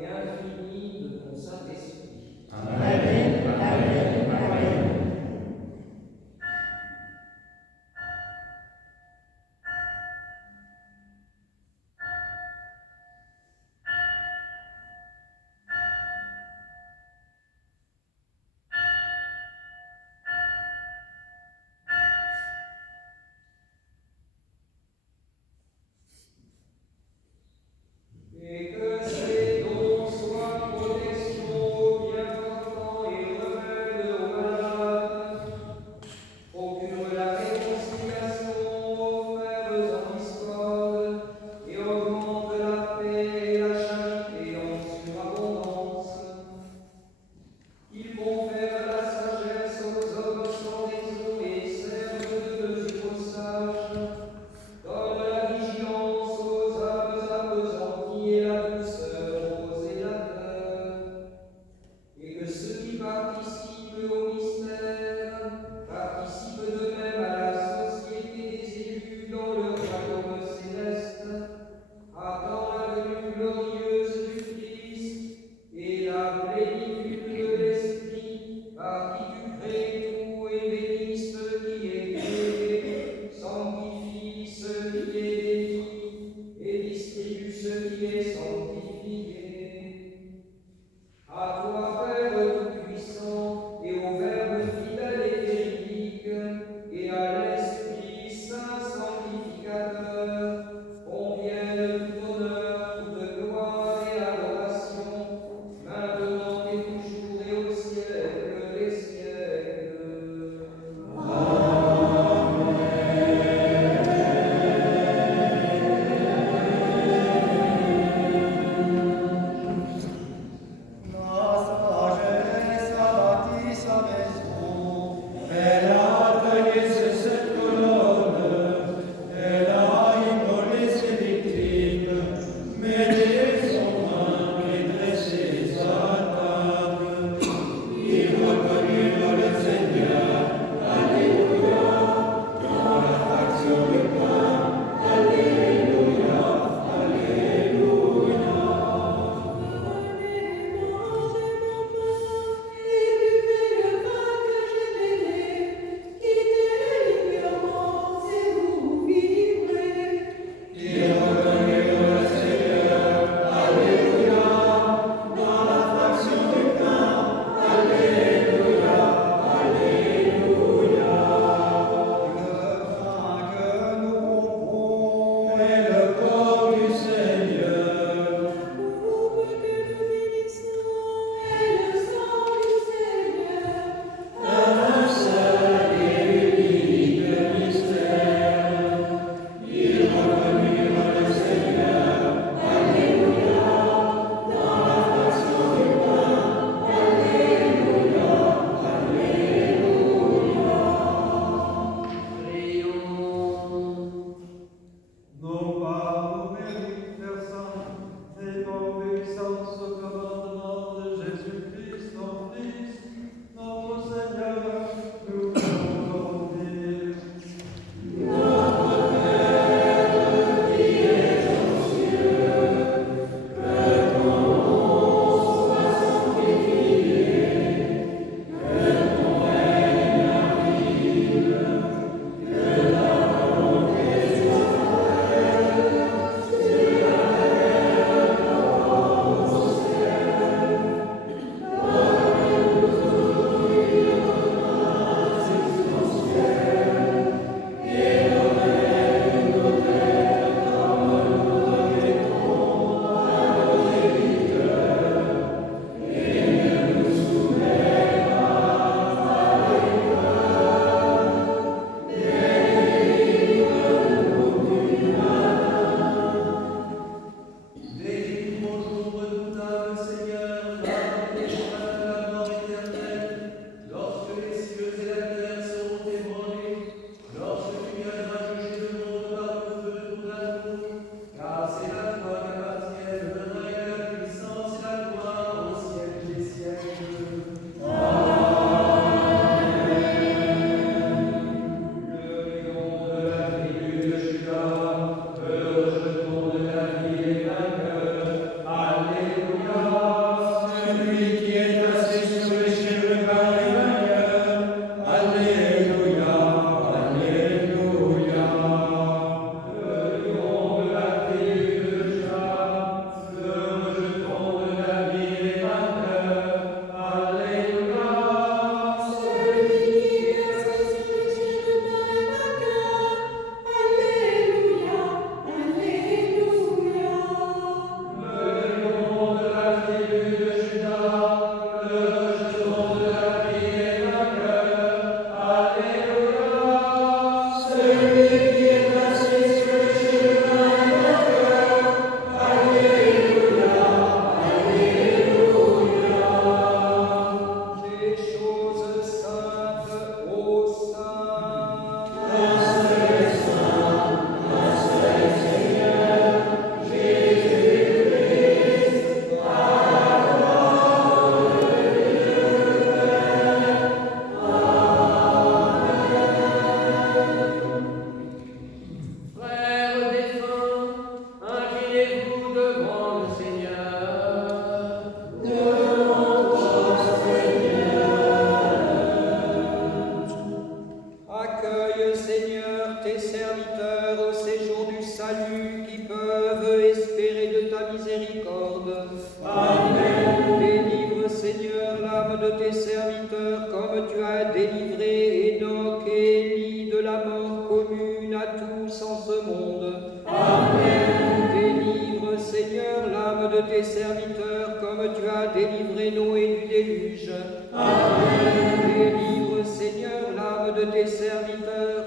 et infinie de ton Saint-Esprit. Amen, Amen, Amen. Et que ces dons soient protection, bien portant et remède aux malades. Amen. Délivre, Seigneur, l'âme de tes serviteurs, comme tu as délivré Enoch et Élie de la mort commune à tous en ce monde. Amen. Délivre, Seigneur, l'âme de tes serviteurs, comme tu as délivré Noé du déluge. Amen. Délivre, Seigneur, l'âme de tes serviteurs,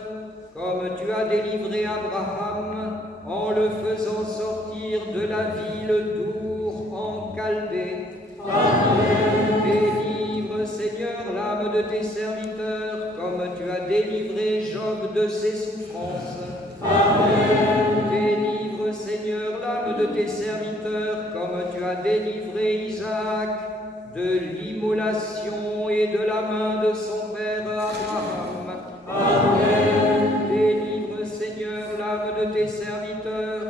comme tu as délivré Abraham en le faisant sortir de la ville d'Our en Chaldée. Amen. Délivre, Seigneur, l'âme de tes serviteurs, comme tu as délivré Job de ses souffrances. Amen. Délivre, Seigneur, l'âme de tes serviteurs, comme tu as délivré Isaac de l'immolation et de la main de son père Abraham. Amen. Délivre, Seigneur, l'âme de tes serviteurs,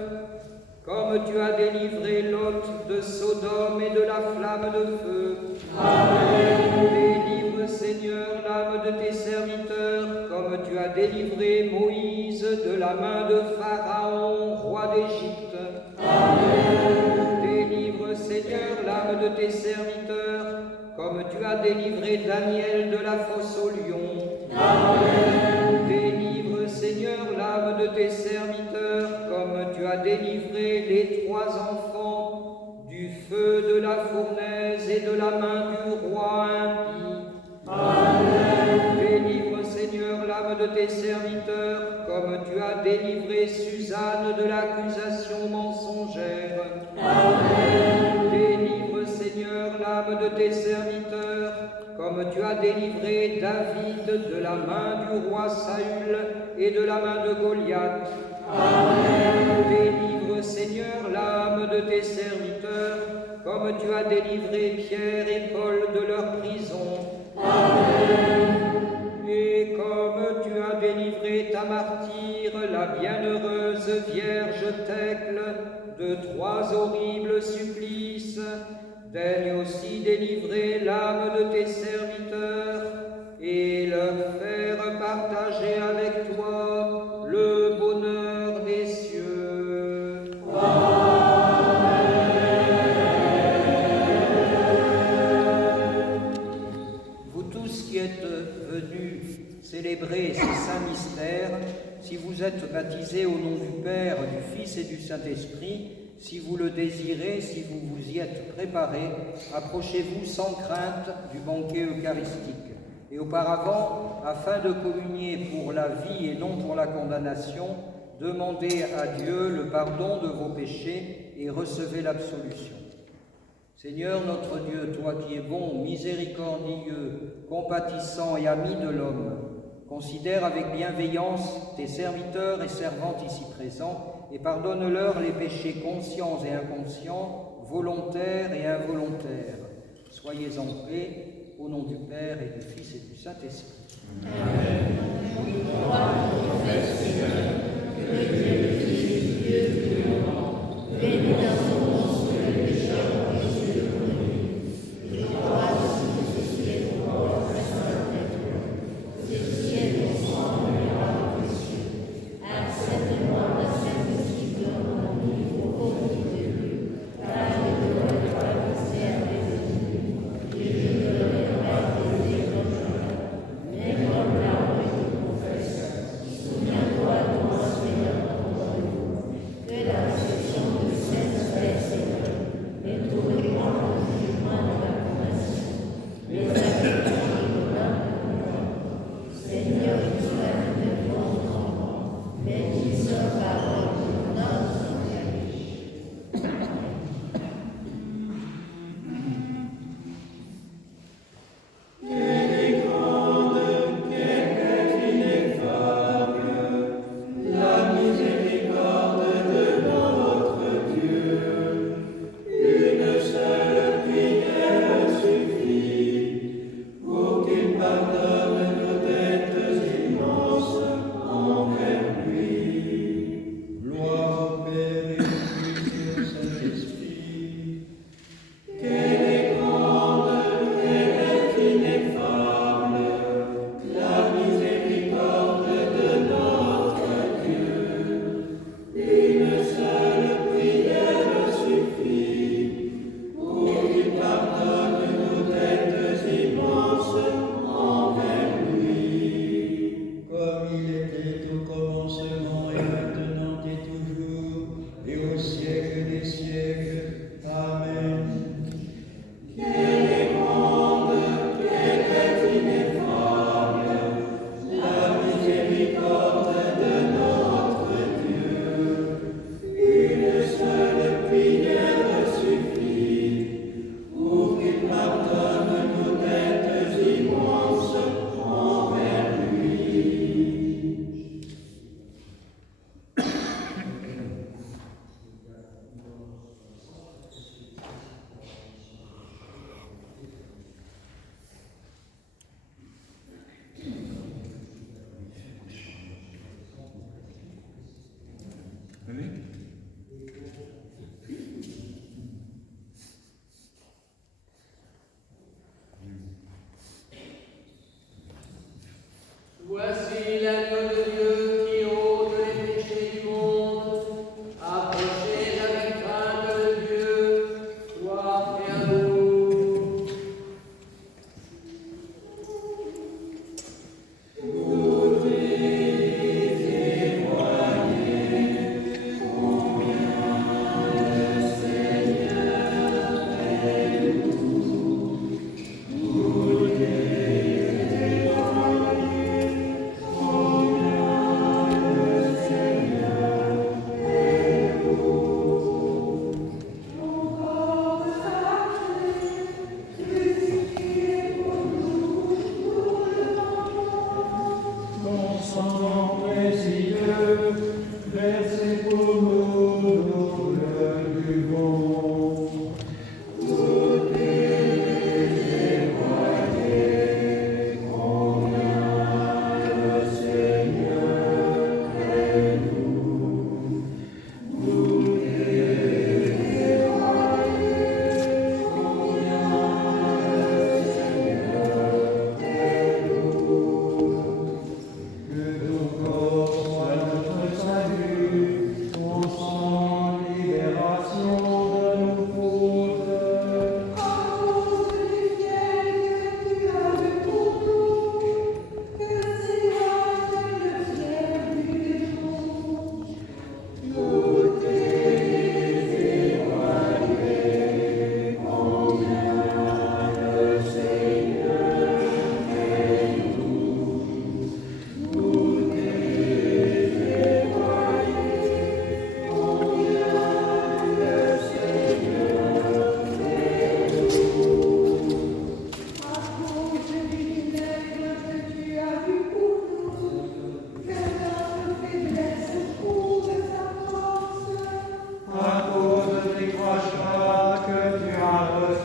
comme tu as délivré Lot de Sodome et de la flamme de feu. Amen. Délivre, Seigneur, l'âme de tes serviteurs, comme tu as délivré Moïse de la main de Pharaon, roi d'Égypte. Amen. Délivre, Seigneur, l'âme de tes serviteurs, comme tu as délivré Daniel de la fosse aux lions. Amen. Délivre, Seigneur, l'âme de tes serviteurs, comme tu as délivré les 3 enfants du feu de la fournaise et de la main du roi impie. Amen. Délivre, Seigneur, l'âme de tes serviteurs, comme tu as délivré Suzanne de l'accusation mensongère. Amen. Délivre, Seigneur, l'âme de tes serviteurs, comme tu as délivré David de la main du roi Saül et de la main de Goliath. Amen. Délivre, Seigneur, l'âme de tes serviteurs, comme tu as délivré Pierre et Paul de leur prison. Amen. Et comme tu as délivré ta martyre, la bienheureuse Vierge Thècle, de 3 horribles supplices, daigne aussi délivrer l'âme de tes serviteurs et leur faire partager avec toi le bonheur des cieux. Amen. Vous tous qui êtes venus célébrer ces saints mystères, si vous êtes baptisés au nom du Père, du Fils et du Saint-Esprit, si vous le désirez, si vous vous y êtes préparés, approchez-vous sans crainte du banquet eucharistique. Et auparavant, afin de communier pour la vie et non pour la condamnation, demandez à Dieu le pardon de vos péchés et recevez l'absolution. Seigneur notre Dieu, toi qui es bon, miséricordieux, compatissant et ami de l'homme, considère avec bienveillance tes serviteurs et servantes ici présents et pardonne-leur les péchés conscients et inconscients, volontaires et involontaires. Soyez en paix, au nom du Père et du Fils et du Saint-Esprit. Amen. Béni dans son nom sur les pécheurs, Jésus le premier. Et gloire aussi les morts, la sainte et le ciel descend et la péché. Accepte-moi la sainte de mon niveau au milieu de lui, car je ne veux pas conserver de lui, et je ne veux pas baiser comme je mais comme l'arbre que je confesse. Souviens-toi de moi, Seigneur, que la réception de cette Seigneur, et tout le monde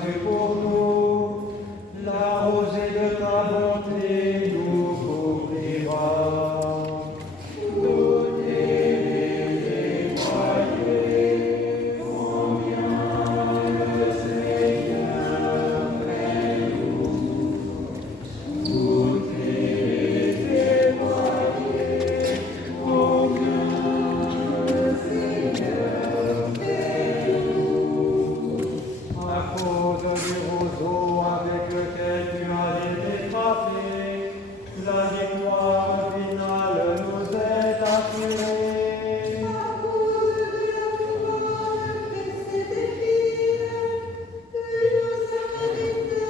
tu pour nous, la rosée de ta bonté nous couvrira. À cause du roseau avec lequel tu as été frappé, la victoire finale nous est assurée. À cause de la parole et ses défis, tu nous as mérité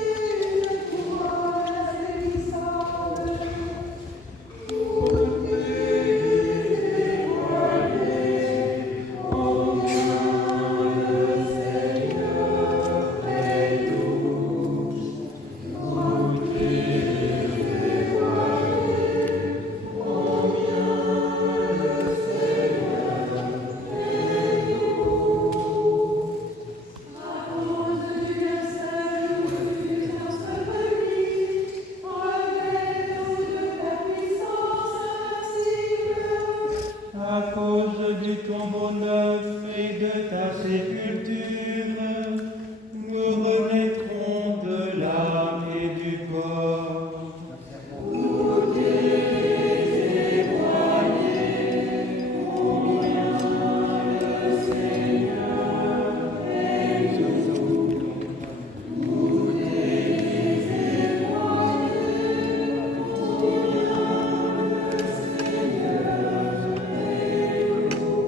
le courage insaisissable. Pour que témoigner combien le Seigneur est doux. Pour que témoigner combien le Seigneur est doux. À cause du linceul où tu es enseveli, relève-nous de ta puissance invincible. À cause du tombeau neuf et de ta sépulture, nous renaîtrons de l'âme et du corps. Pour témoigner combien le Seigneur est doux. Pour témoigner combien le Seigneur est doux.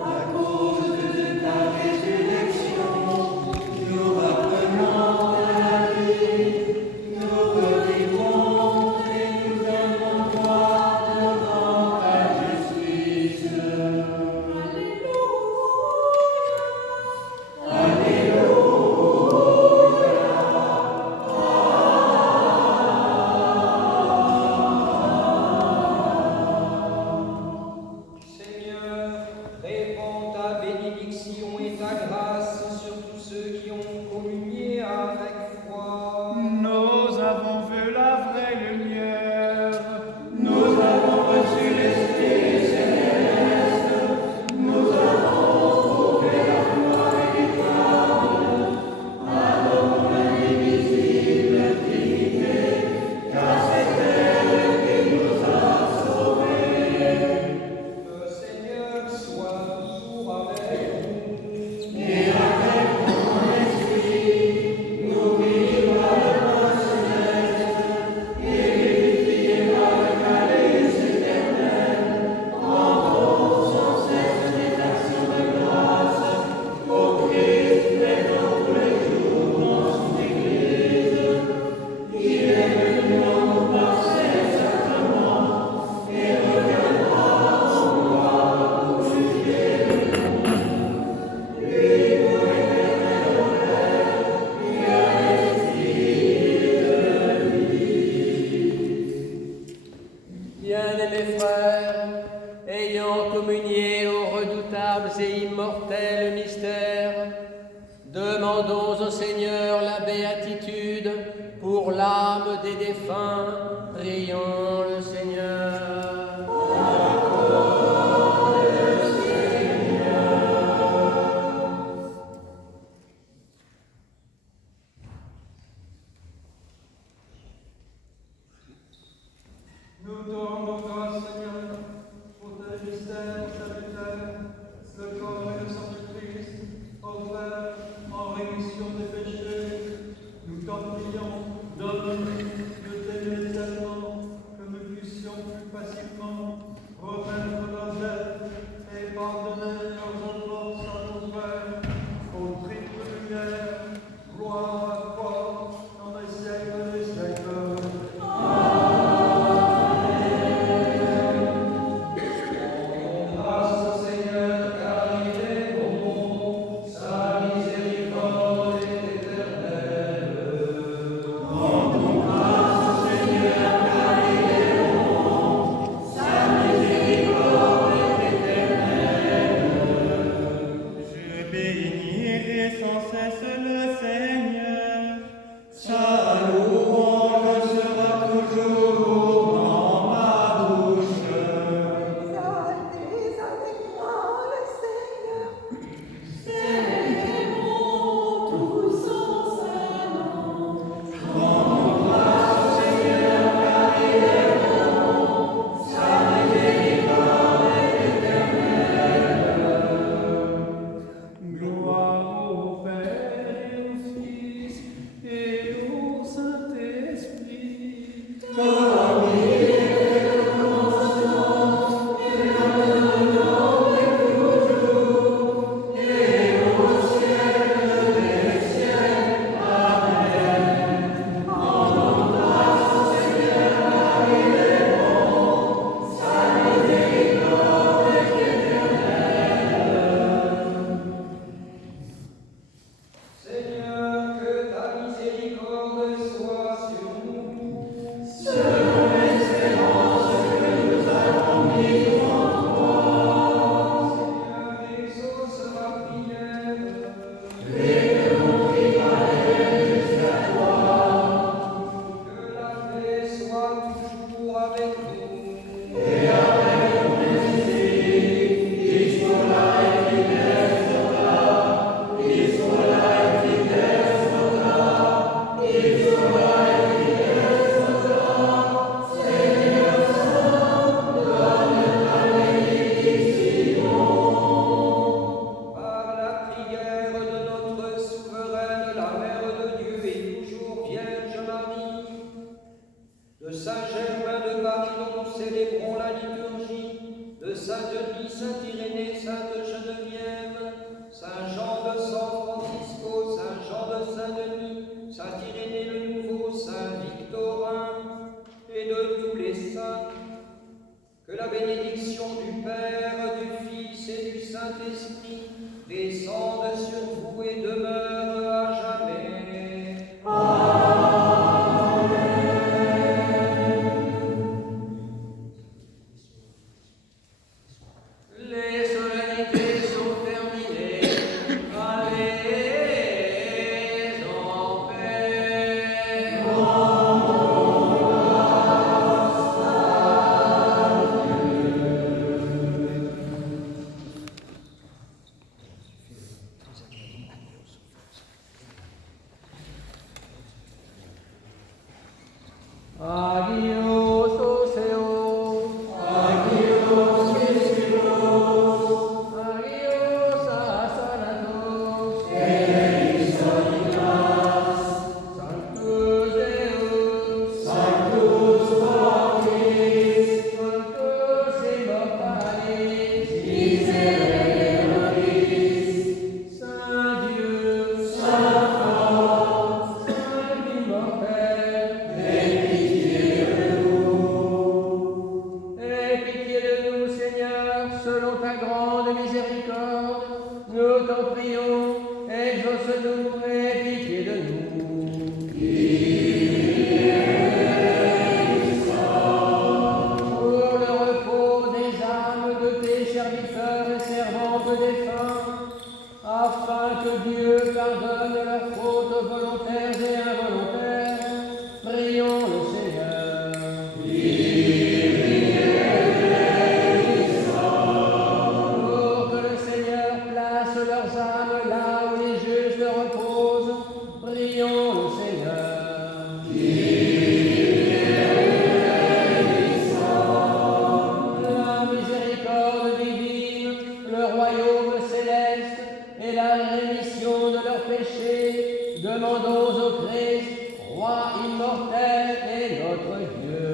À cause de ta résurrection, nous reprenons la vie, nous revivrons et nous donnerons gloire devant ta justice. Seigneur, répands ta bénédiction et ta grâce sur tous ceux qui ont communié avec foi. Nous avons vu la vraie lumière. Nous avons reçu l'Esprit céleste, nous avons trouvé la foi véritable, adorons l'indivisible Trinité, car c'est elle qui nous a sauvés. Le Seigneur soit toujours avec nous. Et avec ton esprit, nourris par le pain céleste et vivifiés par le calice éternel, rendons sans cesse des actions de grâce au Christ présent tous les jours dans son Église. Il est venu en nous par ses sacrements et reviendra en gloire pour juger le monde. Lui pour l'éternel honneur, lui à l'esprit de vie. Bien-aimés frères, ayant communié aux redoutables et immortels mystères, demandons au Seigneur la béatitude pour l'âme des défunts. Prions le Seigneur. Nous te rendons grâce, Seigneur, pour tes mystères salutaires, le corps et le sang du Christ, offert en rémission des péchés. Nous t'en prions, donne de t'aimer tellement que Saint-Germain de Paris dont nous célébrons la liturgie, de Saint-Denis, Saint-Irénée, Sainte-Geneviève, Saint-Jean de San Francisco, Saint-Jean de Saint-Denis, Saint-Irénée le Nouveau, Saint-Victorin, et de tous les saints, que la bénédiction du Père, du Fils et du Saint-Esprit descende sur vous et demeure à jamais. Les solennités sont terminées. Allez en paix. Adios, Oseo. Adios, Asanatos. Sanctus Deus. Sanctus Immortalis. Saint Dieu. Saint immortel. Aie pitié de nous, Seigneur, selon ta grande miséricorde. Nous t'en prions, exauce-nous et aie pitié de nous. Pour le repos des âmes de tes serviteurs et servantes défunts, afin que Dieu pardonne leurs fautes volontaires et involontaires, prions le Seigneur. Pour que le Seigneur place leurs âmes là où les justes reposent, prions le Seigneur. La miséricorde divine, le royaume céleste et la rémission de leurs péchés, demandons au Christ, roi immortel et notre Dieu.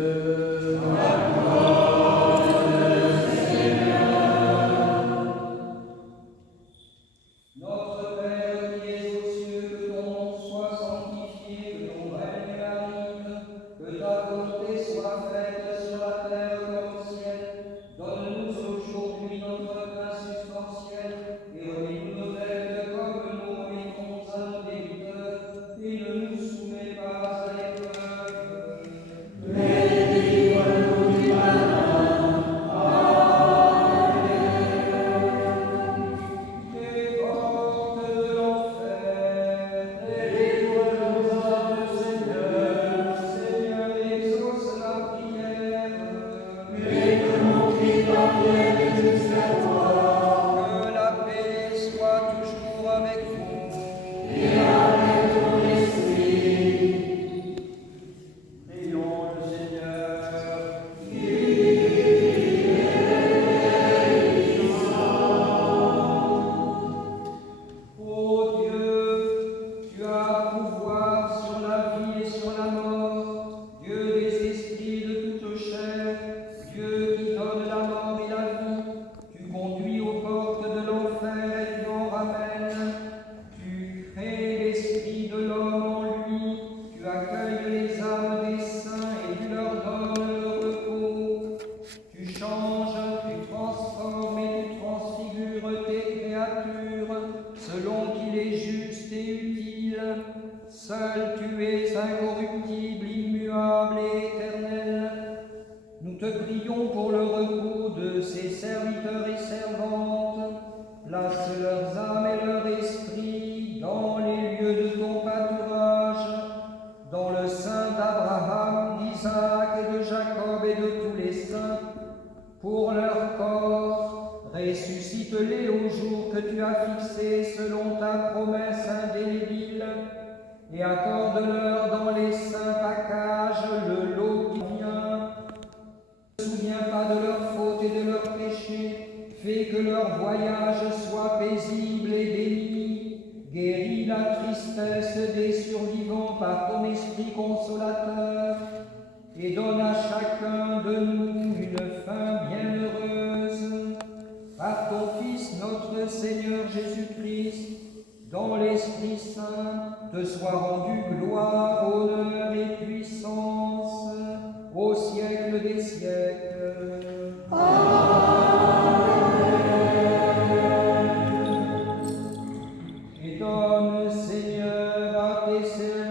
Notre Père qui es aux cieux, que ton nom soit sanctifié, que ton règne arrive, que ta volonté soit faite sur la terre comme au ciel. Donne-nous aujourd'hui notre pain substantiel, et relis-nous nos dettes comme nous remettons à nos débiteurs, et ne nous soumets pas à l'épreuve. Mais délivre-nous du malin. Les portes de l'enfer, délivre nos âmes, Seigneur. Seigneur, exauce la prière. Et que mon cri parvienne jusqu'à toi. Que la paix soit toujours avec vous. Et avec ton esprit. Prions le Seigneur. Ô Dieu, tu as pouvoir sur la vie et sur la mort, Dieu des esprits de toute chair, Dieu qui donne la mort et la vie, tu conduis aux portes de l'enfer et tu en ramènes. Tu crées l'esprit de l'homme en lui, tu accueilles les âmes des saints et tu leur donnes le repos. Tu changes, tu transformes et tu transfigures tes créatures, selon qu'il est juste et utile. Seul tu es incorruptible, immuable et éternel. Nous te prions pour le repos de ces serviteurs et servantes. Place leurs âmes et leur esprit dans les lieux de ton pâturage, dans le sein d'Abraham, d'Isaac et de Jacob et de tous les saints. Pour leur corps, ressuscite-les au jour que tu as fixé selon ta promesse indélébile, et accorde-leur dans les saints packages le lot qui vient. Ne te souviens pas de leurs fautes et de leurs péchés, fais que leur voyage soit paisible et béni. Guéris la tristesse des survivants par ton esprit consolateur, et donne soit rendu gloire, honneur et puissance au siècle des siècles. Et donne, Seigneur, à tes serviteurs